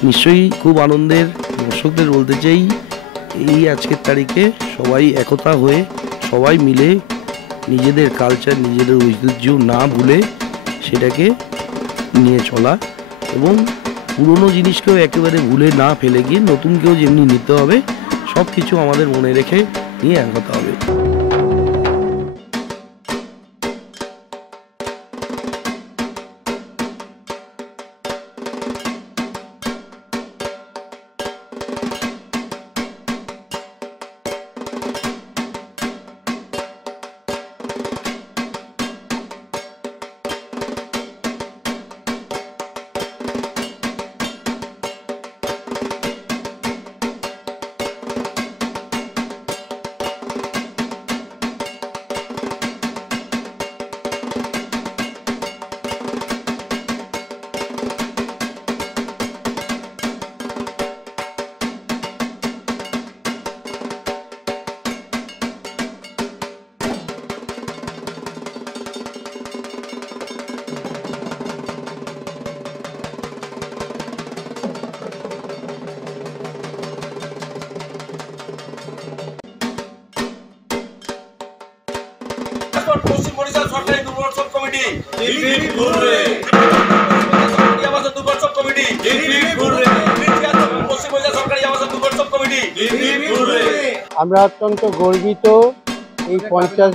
নিশ্চয়ই খুব আনন্দের। দর্শকদের বলতে চাই এই আজকের তারিখে সবাই একতা হয়ে সবাই মিলে নিজেদের কালচার, নিজেদের ঐতিহ্য না ভুলে সেটাকে নিয়ে চলা, এবং পুরনো জিনিসকেও একেবারে ভুলে না ফেলে গিয়ে নতুনকেও যেমনি নিতে হবে, সব কিছু আমাদের মনে রেখে নিয়ে এগোতে হবে। পশ্চিম বরিশাল সরকারি দুর্গোৎসব কমিটি পশ্চিম আমরা অত্যন্ত গর্বিত এই 50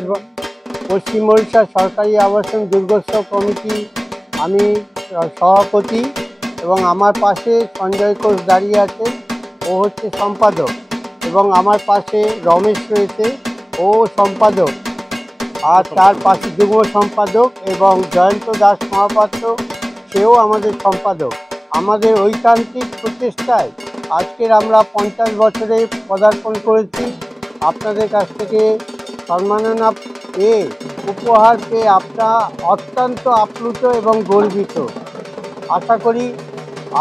পশ্চিম ওড়িশা সরকারি আবাসন দুর্গোৎসব কমিটি আমি সভাপতি এবং আমার পাশে সঞ্জয় ঘোষ দাঁড়িয়ে আছে, ও হচ্ছে সম্পাদক, এবং আমার পাশে রমেশ রয়েছে, ও সম্পাদক, আর তার পাশে যুগ্ম সম্পাদক এবং জয়ন্ত দাস মহাপাত্র, সেও আমাদের সম্পাদক। আমাদের ঐকান্তিক প্রচেষ্টায় আজকের আমরা 50 বছরে পদার্পণ করেছি। আপনাদের কাছ থেকে সম্মাননা পেয়ে, উপহার পেয়ে আপনারা অত্যন্ত আপ্লুত এবং গর্বিত। আশা করি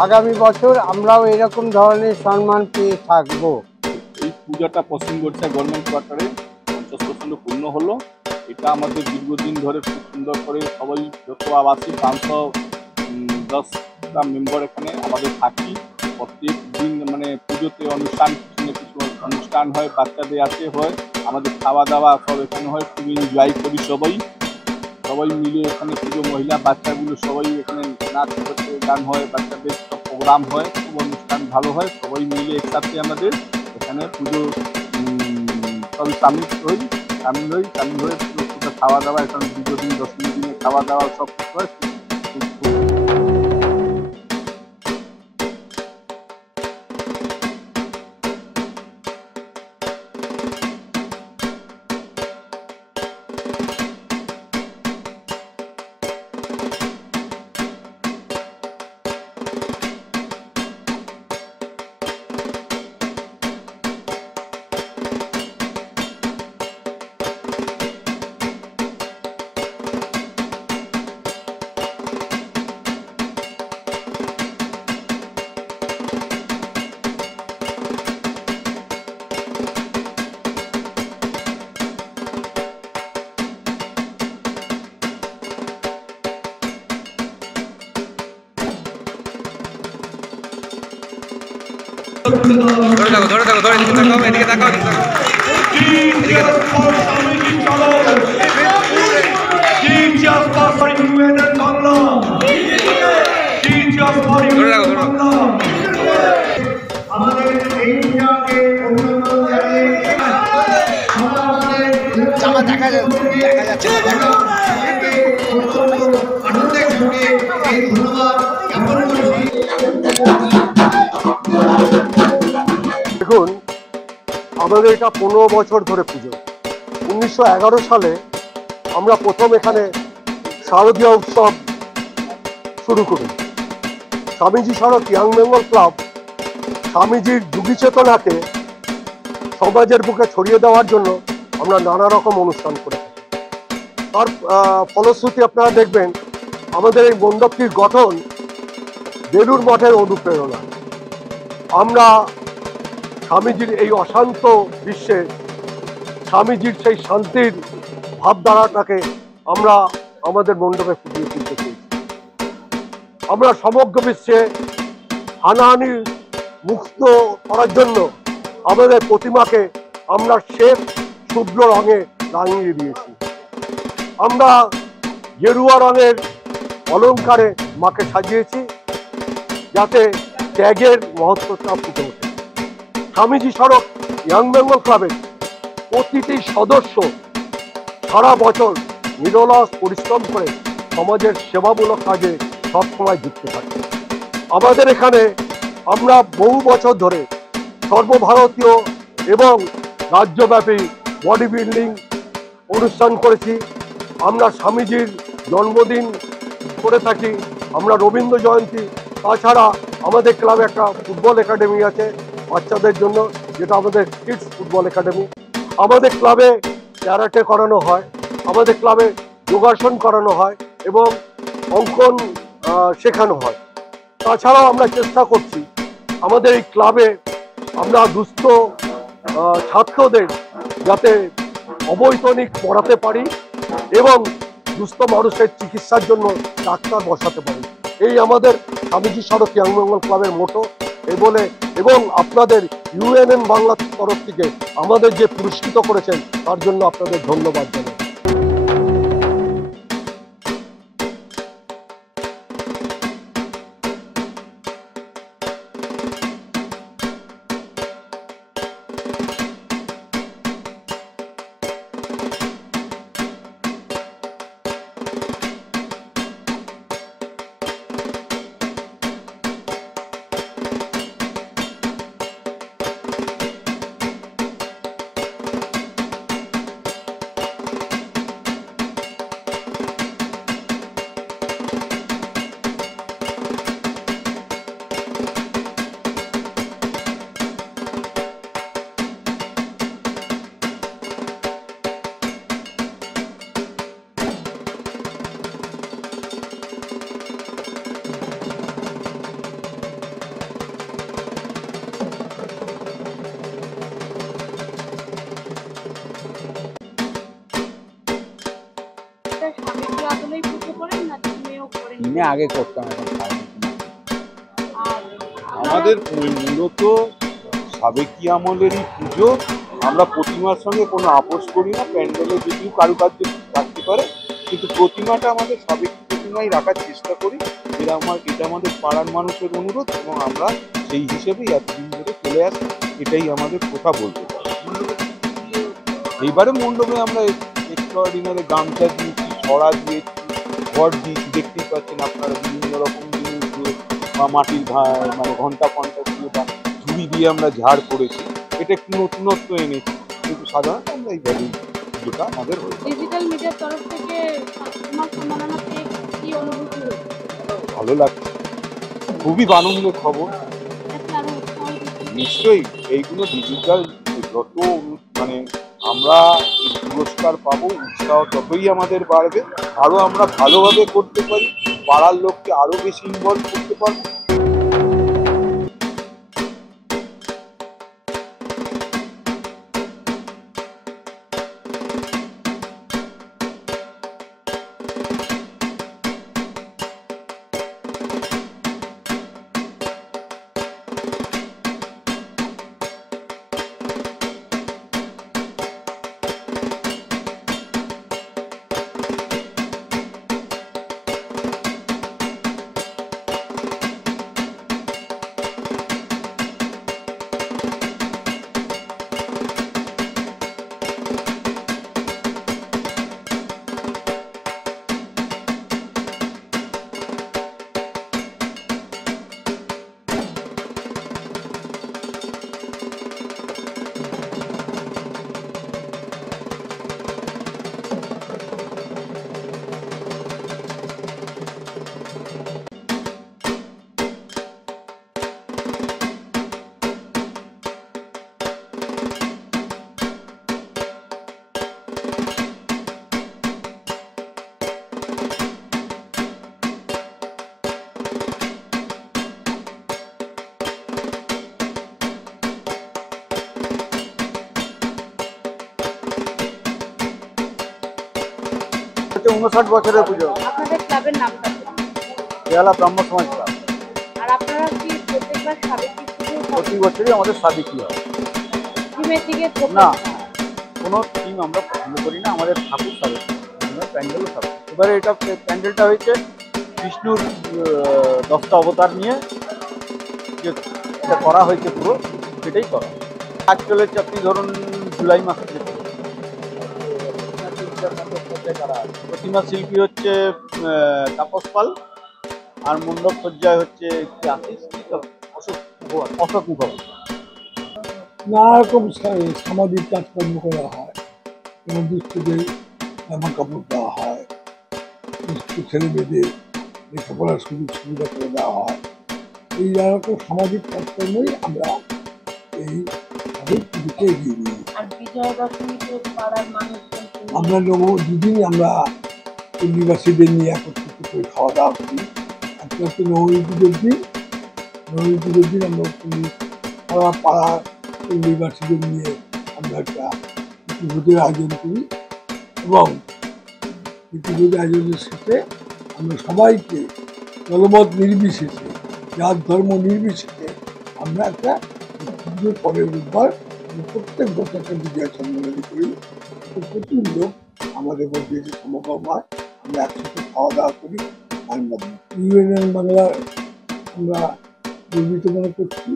আগামী বছর আমরাও এরকম ধরনের সম্মান পেয়ে থাকবো। এই পূজাটা পশ্চিম ওড়িশা গভর্নমেন্ট কোয়ার্টারে 50% পূর্ণ হলো। এটা আমাদের দীর্ঘদিন ধরে খুব সুন্দর করে সবাই যত আবাসী 510টা মেম্বার এখানে আমাদের থাকি। প্রত্যেক দিন মানে পুজোতে অনুষ্ঠান, কিছু না কিছু অনুষ্ঠান হয়, বাচ্চাদের আসে হয়, আমাদের খাওয়া দাওয়া সব এখানে হয়। খুব এনজয় করি সবাই মিলে এখানে। পুজো মহিলা বাচ্চাগুলো সবাই এখানে নাচ করতে, গান হয়, বাচ্চাদের সব প্রোগ্রাম হয়, খুব অনুষ্ঠান ভালো হয়। সবাই মিলে একসাথে আমাদের এখানে পুজো সবই সামিল হই পুরো খাওয়া দাওয়া এখানে দীর্ঘদিন 10 দিনে খাওয়া দাওয়া সব কিছু হয়। ধরে থাকো এদিকে তাকাও দেখা যাচ্ছে আনন্দের সঙ্গে এই ধন্যবাদ জ্ঞাপন করছি। দেখুন, আমাদের এটা 15 বছর ধরে পুজো। 1911 সালে আমরা প্রথম এখানে শারদীয় উৎসব শুরু করি। স্বামীজি সড়ক ইয়াং বেঙ্গল ক্লাব স্বামীজির যুগী চেতনাকে সমাজের বুকে ছড়িয়ে দেওয়ার জন্য আমরা নানা রকম অনুষ্ঠান করে থাকি। তার ফলশ্রুতি আপনারা দেখবেন আমাদের এই মণ্ডপটির গঠন বেলুড় মঠের অনুপ্রেরণা। আমরা স্বামীজির এই অশান্ত বিশ্বে স্বামীজির সেই শান্তির ভাবধারাটাকে আমরা আমাদের মণ্ডপে ফুটিয়ে তুলতে চেয়েছি। আমরা সমগ্র বিশ্বে হানাহানি মুক্ত করার জন্য আমাদের প্রতিমাকে আমরা শ্বেত শুভ্র রঙে রাঙিয়ে দিয়েছি। আমরা গেরুয়া রঙের অলঙ্কারে মাকে সাজিয়েছি যাতে ত্যাগের মহত্বটা ফুটে ওঠে। স্বামীজি সড়ক ইয়াং বেঙ্গল ক্লাবের প্রতিটি সদস্য সারা বছর নিরলস পরিশ্রম করে সমাজের সেবামূলক কাজে সবসময় যুক্ত থাকে। আমাদের এখানে আমরা বহু বছর ধরে সর্বভারতীয় এবং রাজ্যব্যাপী বডি বিল্ডিং অনুষ্ঠান করেছি। আমরা স্বামীজির জন্মদিন করে থাকি, আমরা রবীন্দ্র জয়ন্তী, তাছাড়া আমাদের ক্লাবে একটা ফুটবল একাডেমি আছে বাচ্চাদের জন্য, যেটা আমাদের কিডস ফুটবল একাডেমি। আমাদের ক্লাবে ক্যারাটে করানো হয়, আমাদের ক্লাবে যোগাসন করানো হয় এবং অঙ্কন শেখানো হয়। তাছাড়াও আমরা চেষ্টা করছি আমাদের এই ক্লাবে আমরা দুস্থ ছাত্রদের যাতে অবৈতনিক পড়াতে পারি এবং দুস্থ মানুষের চিকিৎসার জন্য ডাক্তার বসাতে পারি। এই আমাদের স্বামীজি সড়ক ইয়াং বেঙ্গল ক্লাবের মোটো। এই বলে এবং আপনাদের ইউএনএন বাংলার তরফ থেকে আমাদের যে পুরস্কৃত করেছেন তার জন্য আপনাদের ধন্যবাদ জানাই। করিনি, আগে করতাম, এখন পাইনি। আমাদের মূলত সাবেকি আমলেরই পুজো। আমরা প্রতিমার সঙ্গে কোনো আপোষ করি না। প্যান্ডেলে যদিও কারুকার্য থাকতে পারে, কিন্তু প্রতিমাটা আমাদের সাবেকি প্রতিমাই রাখার চেষ্টা করি। এটা আমাদের পাড়ার মানুষের অনুরোধ এবং আমরা সেই হিসেবেই এতদিন ধরে চলে আসি। এটাই আমাদের কথা বলতে পারি। এইবারে মণ্ডপে আমরা এক্সট্রাঅর্ডিনারি গামছা দিয়েছি, ছড়া দিয়েছি, ঘর দিয়েছি, দেখতেই পাচ্ছেন আপনারা, বিভিন্ন রকম জিনিস দিয়ে বা মাটির মানে ঘন্টা দিয়ে বা ঝুড়ি দিয়ে আমরা ঝাড় করেছি। এটা একটু নতুনত্ব এনেছি, কিন্তু সাধারণত আমরা এইভাবেই পুজোটা আমাদের হয়েছে। ডিজিটাল মিডিয়ার তরফ থেকে তোমার সম্মাননা পেয়ে কি অনুভূতি হচ্ছে? ভালো লাগছে, খুবই আনন্দের খবর। নিশ্চয়ই এইগুলো ডিজিটাল যত মানে আমরা এই পুরস্কার পাবো, উৎসাহ ততই আমাদের বাড়বে। আরো আমরা ভালোভাবে করতে পারি, পাড়ার লোককে আরো বেশি ইনভলভ করতে পারবো। হচ্ছে 59 বছরের পুজো। আপনাদের ক্লাবের নামটা বেহালা ব্রাহ্ম সমাজ ক্লাব। আর আপনারা কি প্রত্যেকবার সাবেকি পুজো প্রতি বছরই আমাদের সাবেকি হয়। থিমের দিকে না, কোনো থিম আমরা পছন্দ করি না, আমাদের ঠাকুর সাবেকি, আমরা প্যান্ডেলও সাবেকি। এবারে এটা প্যান্ডেলটা হয়েছে বিষ্ণুর 10টা অবতার নিয়ে যে এটা করা হয়েছে, পুরো সেটাই করা। কাজ চলেছে আপনি ধরুন জুলাই মাসের থেকে। প্রতিমা শিল্পী হচ্ছে তাপস পাল, আর মণ্ডপ সজ্জায় হচ্ছে অশোক মুখোপাধ্যায়। নানা রকম সামাজিক কাজকর্ম করা হয়, এবং দুস্থদের জামা কাপড় দেওয়া হয়, দুস্থ ছেলে মেয়েদের লেখাপড়ার সুযোগ সুবিধা করে দেওয়া হয়। এই নানা রকম সামাজিক কাজকর্মই আমরা এই পুজোকে এগিয়ে নিই। আমরা দুদিনই আমরা পল্লীবাসীদের নিয়ে একত্রিত করে খাওয়া দাওয়া করি। একটা হচ্ছে নবমী পুজোর দিন। নবমী পুজোর দিন আমরা সারা পাড়া পল্লীবাসীদের নিয়ে আমরা একটা ভোজের আয়োজন করি, এবং ভোজের আয়োজনের শেষে আমরা সবাইকে দলমত নির্বিশেষে, জাত ধর্ম নির্বিশেষে আমরা একটা পুজোর পরের রোববার প্রত্যেক বছর একটা বিজয় সম্মেলনী করি। প্রচুর লোক আমাদের মধ্যে যে সমাগম হয়, আমরা একসাথে খাওয়া দাওয়া করি। ইউএনএন বাংলা আমরা গর্বিত মনে করছি।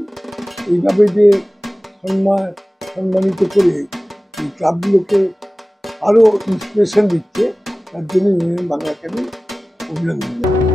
এইভাবে যে সম্মানিত করে এই ক্লাবগুলোকে আরও ইন্সপিরেশন দিচ্ছে, তার জন্য ইউএনএন বাংলাকে আমি অভিনন্দন জানাই।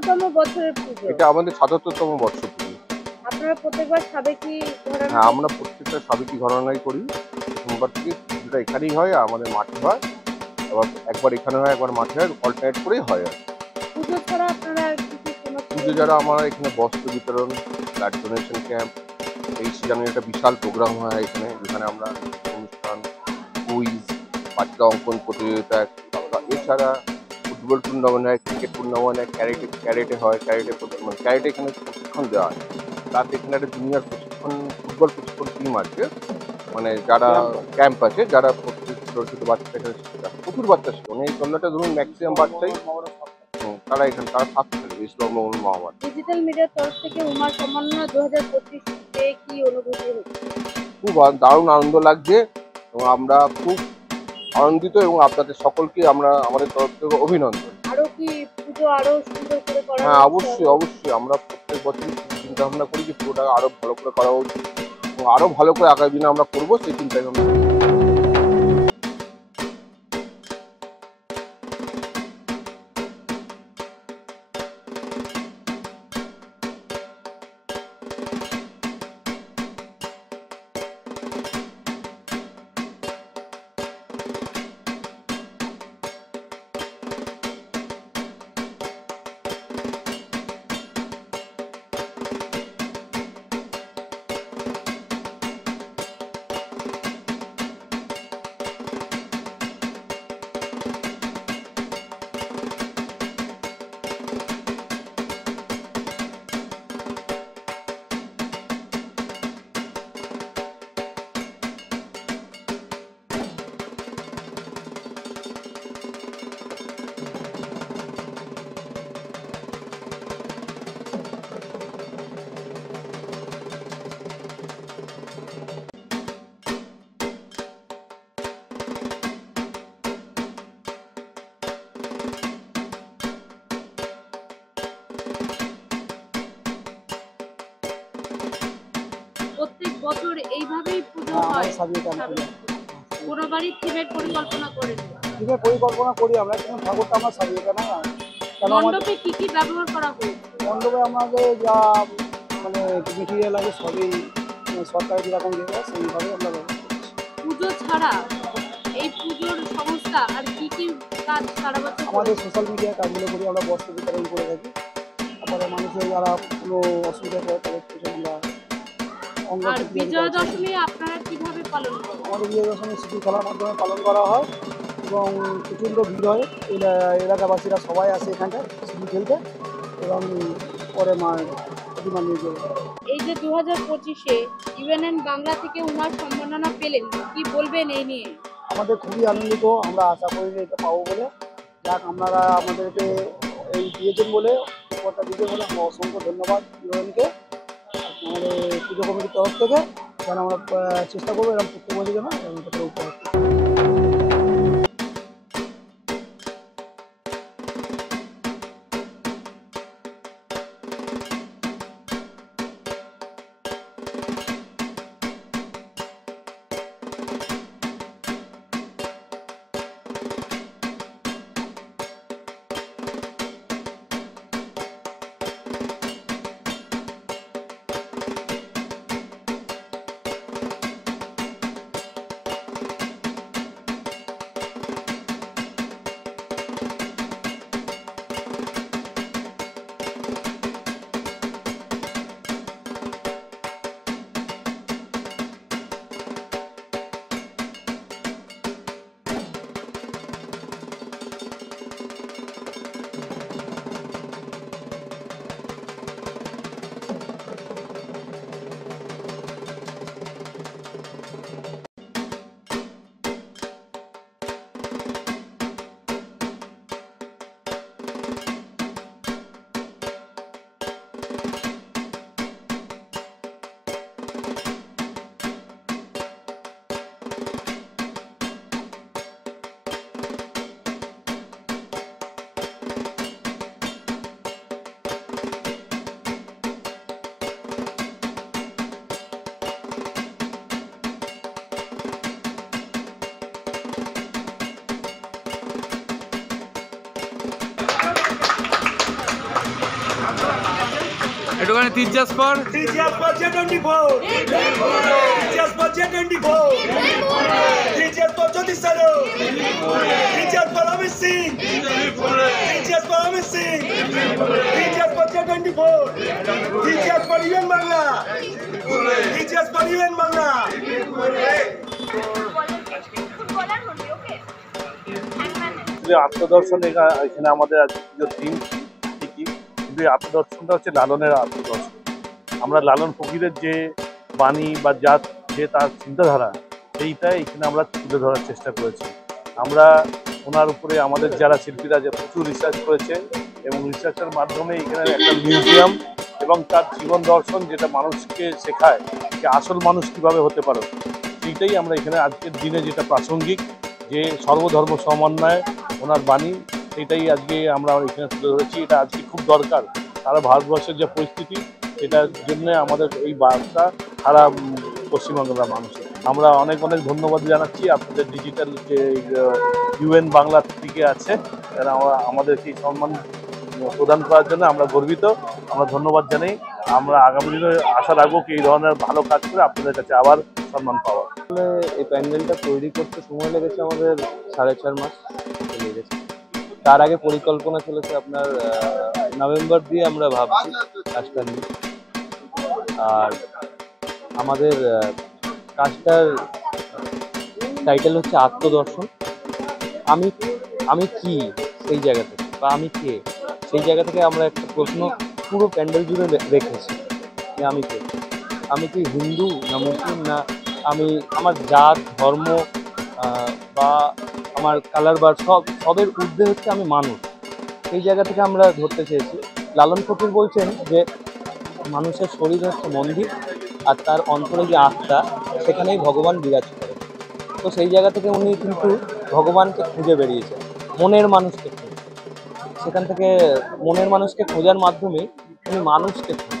কততম বছরের পুজো? এটা আমাদের ৭৭তম বর্ষ পুজো। আপনারা প্রত্যেকবার সাবেকি ঘরানা? হ্যাঁ, আমরা প্রত্যেকটা সাবেকি ঘরানাই করি। সোমবার থেকে পুজোটা এখানেই হয়, আমাদের মাঠে হয়। আবার একবার এখানে হয়, একবার মাঠে হয়, অল্টারনেট করেই হয় আর কি। পুজো ছাড়া আপনারা আর কি কি কোনো পুজো যারা আমরা এখানে বস্ত্র বিতরণ, ব্লাড ডোনেশন ক্যাম্প, 23 জানুয়ারি একটা বিশাল প্রোগ্রাম হয় এখানে, যেখানে আমরা অনুষ্ঠান, কুইজ, বাচ্চা অঙ্কন প্রতিযোগিতা, এছাড়া ফুটবল টুর্নামেন্ট হয়, ক্রিকেট টুর্নামেন্ট হয়, ক্যারেটে হয়, ক্যারেটে এখানে প্রশিক্ষণ দেওয়া হয়। প্লাস এখানে একটা জুনিয়র ফুটবল প্রশিক্ষণ টিম আছে, মানে যারা ক্যাম্প আছে, যারা ছোট ছোট বাচ্চা এখানে প্রচুর বাচ্চা ছিল, মানে এই সন্ধ্যাটা ধরুন ম্যাক্সিমাম বাচ্চাই তারা এখানে তারা থাকছে ইসলাম মহামারী। ডিজিটাল মিডিয়ার তরফ থেকে উমার সম্মাননা 2025 পেয়ে কি অনুভূতি হচ্ছে? খুব দারুণ আনন্দ লাগছে এবং আমরা খুব আনন্দিত এবং আপনাদের সকলকে আমরা আমাদের তরফ থেকে অভিনন্দন। আরো কি পুজো আরো সুন্দর করে করা? হ্যাঁ, অবশ্যই অবশ্যই আমরা প্রত্যেক বছরই চিন্তা ভাবনা করি যে পুজোটা আরো ভালো করে করা উচিত এবং আরো ভালো করে আগামী দিনে আমরা করবো সেই চিন্তায় আমরা। প্রত্যেক বছর এইভাবেই পুজো হয়? কোনো বাড়ির থিমের পরিকল্পনা করেন? থিমের পরিকল্পনা করি আমরা, কিন্তু ঠাকুরটা আমরা সাজিয়ে কেন মণ্ডপে কি কি ব্যবহার করা হয়েছে? মণ্ডপে আমাদের যা মানে মেটেরিয়াল আছে সবই সরকারি যেরকম দিয়ে দেয় সেইভাবে আমরা ব্যবহার করছি। পুজো ছাড়া এই পুজোর সংস্থা আর কি কি কাজ সারা বছর? আমাদের সোশ্যাল মিডিয়ার কাজগুলো করি, আমরা বস্ত্র বিতরণ করে থাকি। তারপরে মানুষের যারা কোনো অসুবিধা পড়ে তাদের পুজো আমরা আর বিজয়া দশমী আপনারা কিভাবে পালন করেন? আমাদের বিজয়া দশমী সিঁদুর খেলার মাধ্যমে পালন করা হয় এবং প্রচণ্ড ভিড় হয়। এলাকাবাসীরা সবাই আসে এখানটায় সিঁদুর খেলতে এবং পরে প্রতিমা নিয়ে যাবে। এই যে 2025-এ ইউএনএন বাংলা থেকে উমার সম্মাননা পেলেন, কি বলবেন এই নিয়ে? আমাদের খুবই আনন্দিত, আমরা আশা করি এটা পাবো বলে। যাক, আপনারা আমাদেরকে এই দিয়েছেন বলে, উপহারটা দিয়েছেন বলে আমরা অসংখ্য ধন্যবাদ ইউএনকে। আমাদের পুজো কমিটির তরফ থেকে যেন আমরা চেষ্টা করবো এরকম প্রত্যেক বছর যেন উপহার। একটুখানি তিরজাস পর Teachers for J24. Teachers for J24. Teachers for Jyoti Saro. Teachers for Amit Singh. Teachers for Amit Singh. Teachers for J24. Teachers for UN Bangla. Teachers for UN Bangla. আত্মদর্শন এখানে আমাদের আজকে পুজোর থিম ঠিকই, কিন্তু এই আত্মদর্শনটা হচ্ছে লালনের আত্মদর্শন। আমরা লালন ফকিরের যে বাণী বা যে তার চিন্তাধারা, সেইটাই এখানে আমরা তুলে ধরার চেষ্টা করেছি। আমরা ওনার উপরে আমাদের যারা শিল্পীরা যে প্রচুর রিসার্চ করেছে এবং রিসার্চের মাধ্যমে এখানে একটা মিউজিয়াম এবং তার জীবন দর্শন যেটা মানুষকে শেখায় যে আসল মানুষ কীভাবে হতে পারে, সেইটাই আমরা এখানে আজকের দিনে যেটা প্রাসঙ্গিক, যে সর্বধর্ম সমন্বয় ওনার বাণী, সেটাই আজকে আমরা এখানে তুলে ধরেছি। এটা আজকে খুব দরকার, সারা ভারতবর্ষের যে পরিস্থিতি, সেটার জন্য আমাদের এই বার্তা সারা পশ্চিমবাংলার মানুষের। আমরা অনেক অনেক ধন্যবাদ জানাচ্ছি আপনাদের ডিজিটাল যে UN বাংলা থেকে আছে, যারা আমাদেরকে এই সম্মান প্রদান করার জন্য আমরা গর্বিত। আমরা ধন্যবাদ জানাই। আমরা আগামী দিনে আশা রাখবো কি এই ধরনের ভালো কাজ করে আপনাদের কাছে আবার সম্মান পাওয়া। এই প্যান্ডেলটা তৈরি করতে সময় লেগেছে আমাদের 4.5 মাস লেগেছে। তার আগে পরিকল্পনা চলেছে আপনার নভেম্বর দিয়ে আমরা ভাবছি কাজটা নিয়ে। আর আমাদের কাজটার টাইটেল হচ্ছে আত্মদর্শন। আমি কি সেই জায়গা থেকে, বা আমি কে সেই জায়গা থেকে আমরা একটা প্রশ্ন পুরো প্যান্ডেল জুড়ে রেখেছি যে আমি কি হিন্দু না মুসলিম, না আমি আমার জাত ধর্ম বা আমার কালার বার সবের ঊর্ধ্বে হচ্ছে আমি মানুষ। সেই জায়গা থেকে আমরা ধরতে চেয়েছি। লালন ফকির বলছেন যে মানুষের শরীর হচ্ছে মন্দির, আর তার অন্তরে যে আত্মা, সেখানেই ভগবান বিরাজ করে। তো সেই জায়গা থেকে উনি কিন্তু ভগবানকে খুঁজে বেরিয়েছেন, মনের মানুষকে খুঁজে। সেখান থেকে মনের মানুষকে খোঁজার মাধ্যমে উনি মানুষকে খুঁজছেন।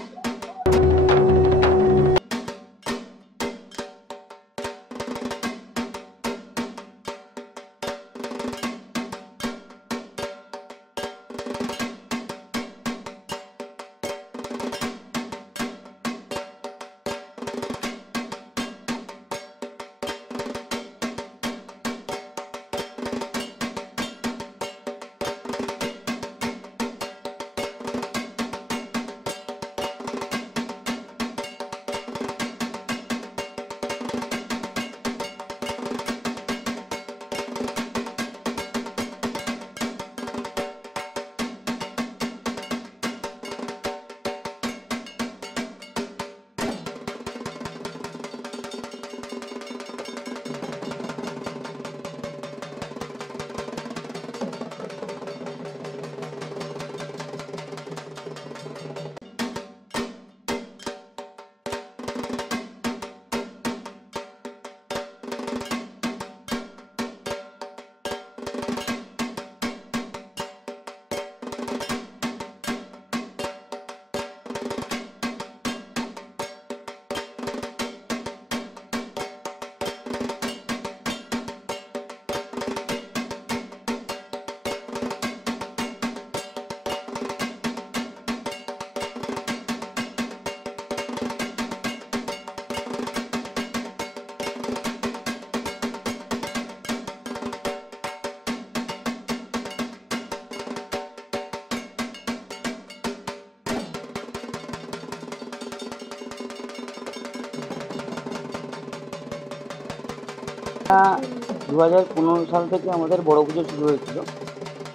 দু 2015 সাল থেকে আমাদের বড় পুজো শুরু হয়েছিল।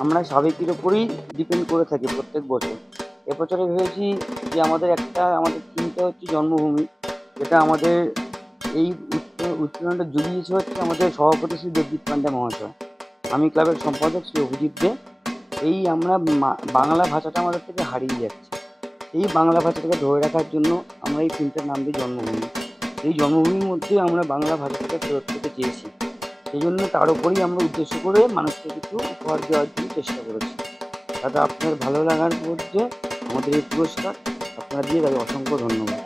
আমরা সাবেকির ওপরেই ডিপেন্ড করে থাকি প্রত্যেক বছর। এবছরে ভেবেছি যে আমাদের থিমটা হচ্ছে জন্মভূমি, যেটা আমাদের এই উৎপীড়নটা জুগিয়েছে হচ্ছে আমাদের সভাপতি শ্রী দেবজিৎ পান্ডে মহাশয়। আমি ক্লাবের সম্পাদক শ্রী অভিজিৎ দে। আমরা বাংলা ভাষাটা আমাদের থেকে হারিয়ে যাচ্ছে। এই বাংলা ভাষাটাকে ধরে রাখার জন্য আমরা এই থিমটার নাম দিই জন্মভূমি। এই জন্মভূমির মধ্যে আমরা বাংলা ভাষাটাকে ফেরত পেতে চেয়েছি। সেই জন্য তার উপরেই আমরা উদ্দেশ্য করে মানুষকে কিছু উপহার দেওয়ার জন্য চেষ্টা করেছি। তাতে আপনার ভালো লাগার মধ্যে আমাদের এই পুরস্কার আপনারা দিয়ে তাদের অসংখ্য ধন্যবাদ।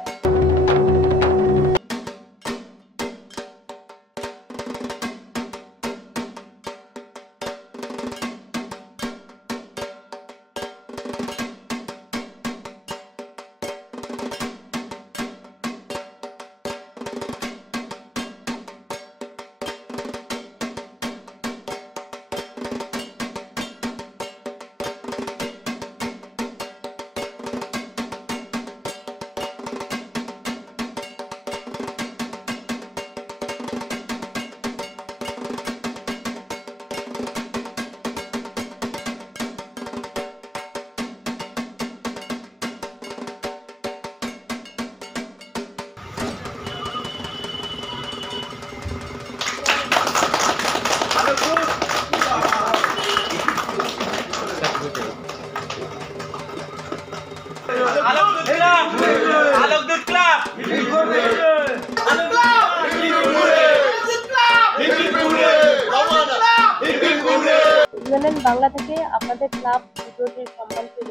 টিউএনএন বাংলা থেকে আপনাদের ক্লাব পুজোর যে সম্মান পেল,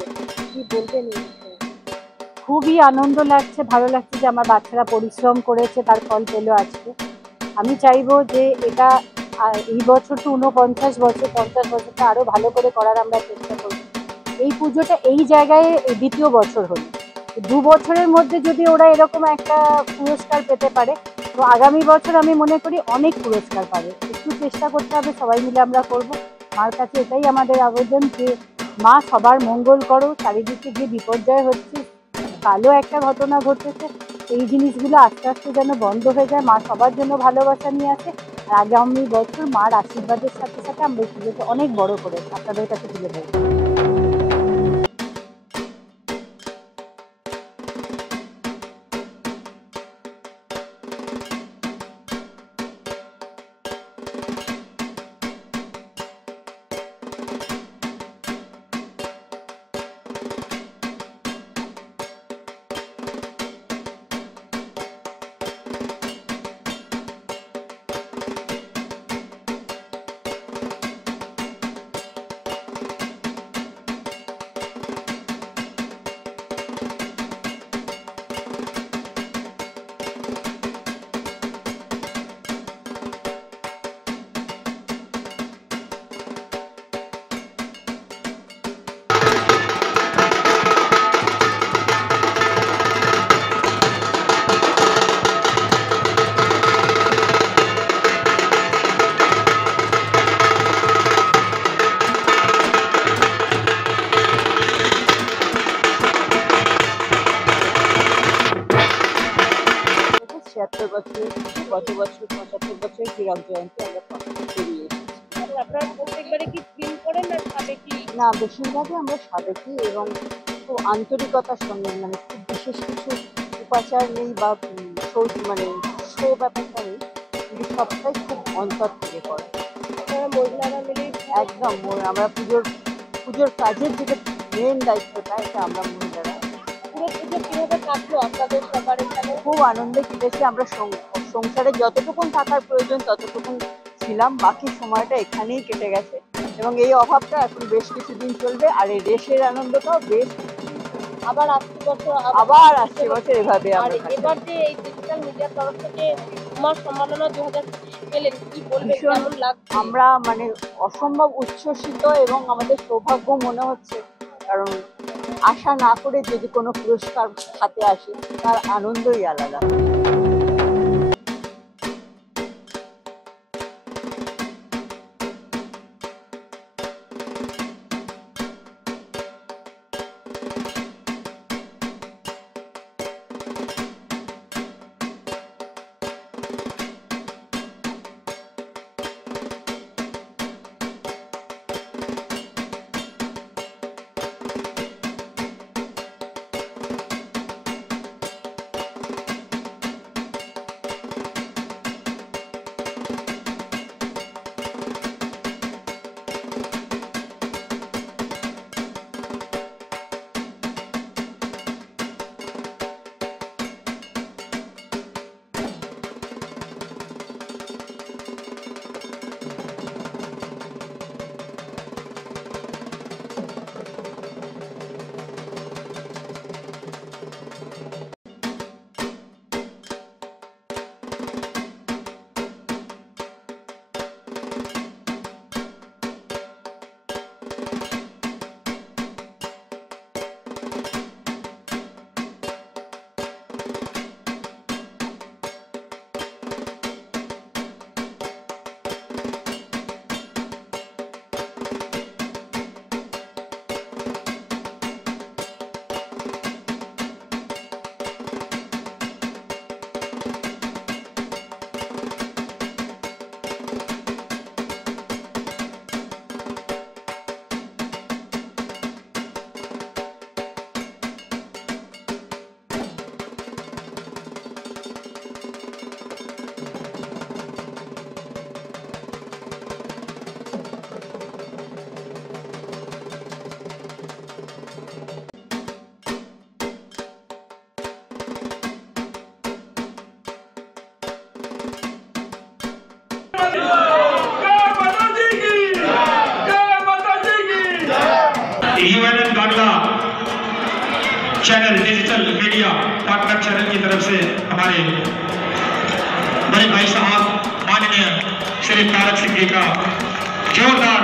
কি বলবেন? খুবই আনন্দ লাগছে, ভালো লাগছে যে আমার বাচ্চারা পরিশ্রম করেছে, তার ফল পেলো আজকে। আমি চাইবো যে এটা এই বছর তো 49 বছর, 50 বছরটা আরও ভালো করে করার আমরা চেষ্টা করব। এই পুজোটা এই জায়গায় দ্বিতীয় বছর হলো, 2 বছরের মধ্যে যদি ওরা এরকম একটা পুরস্কার পেতে পারে, তো আগামী বছর আমি মনে করি অনেক পুরস্কার পাবে। একটু চেষ্টা করতে হবে, সবাই মিলে আমরা করব। মার কাছে এটাই আমাদের আবেদন যে মা সবার মঙ্গল করো। চারিদিকে যে বিপর্যয় হচ্ছে, কালো একটা ঘটনা ঘটেছে, এই জিনিসগুলো আস্তে আস্তে যেন বন্ধ হয়ে যায়। মা সবার জন্য ভালোবাসা নিয়ে আসে। আর আগামী বছর মার আশীর্বাদের সাথে সাথে আমরা এই পুজোকে অনেক বড় করে আপনাদের কাছে তুলে ধরব। গত বছর 75 বছরের হীরক জয়ন্তী আমরা পেরিয়ে এসেছি। আপনারা প্রত্যেকবারে কি থিম করেন না সাবেকি? না, বেশিরভাগই আমরা সাবেকি এবং খুব আন্তরিকতার সঙ্গে, মানে খুব বিশেষ কিছু উপাচার নেই বা মানে শো ব্যাপারটা নেই, কিন্তু সবটাই খুব অন্তর থেকে করে। আপনারা মহিলারা মিলে একদম আমরা পুজোর কাজের যেটা মেন দায়িত্বটা, এটা আমরা মহিলারা। পুরো পুজো কিভাবে কাটলো আপনাদের সবার এখানে? খুব আনন্দে কেটেছে। আমরা সংসারে যতটুকুন থাকার প্রয়োজন ততটুকুন ছিলাম, বাকি সময়টা এখানেই কেটে গেছে এবং এই অভাবটা এখন বেশ কিছুদিন চলবে। আর এই রেশের আনন্দটাও বেশ আবার আসছে বছর এভাবে। আর এবার যে এই ডিজিটাল মিডিয়ার তরফ থেকে তোমার সম্মাননা 2025 পেলেন, কি বলবেন, কেমন লাগছে? আমরা মানে অসম্ভব উচ্ছ্বসিত এবং আমাদের সৌভাগ্য মনে হচ্ছে, কারণ আশা না করে যদি কোনো পুরস্কার হাতে আসে তার আনন্দই আলাদা। Channel digital media partner channel की तरफ से हमारे बड़े भाई साहब माननीय श्री तारक सिंह जी का जोरदार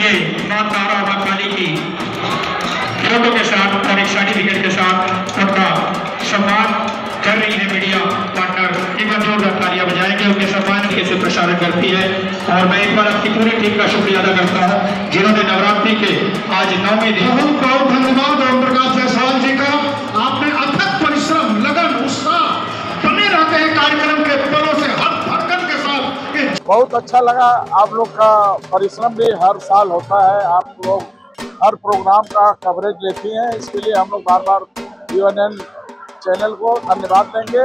ये मां तारा मां काली की फोटो के साथ और एक सर्टिफिकेट के साथ उनका सम्मान कर रही है मीडिया पार्टनर। एक बार जोरदार तालियां बजाएंगे, उनके सम्मान कैसे प्रसारण करती है। और मैं एक बार आपकी पूरी टीम का शुक्रिया अदा करता हूँ जिन्होंने नवरात्रि के आज 9वें दिन बहुत धन्यवाद ओम प्रकाश जायसवाल जी का। आपने अथक परिश्रम, लगन, उत्साह बने रहते हैं कार्यक्रम के पलों से हर धड़कन के साथ। बहुत अच्छा लगा। आप लोग का परिश्रम भी हर साल होता है, आप लोग हर प्रोग्राम का कवरेज लेती हैं, इसके लिए हम लोग बार बार UNN चैनल को धन्यवाद देंगे।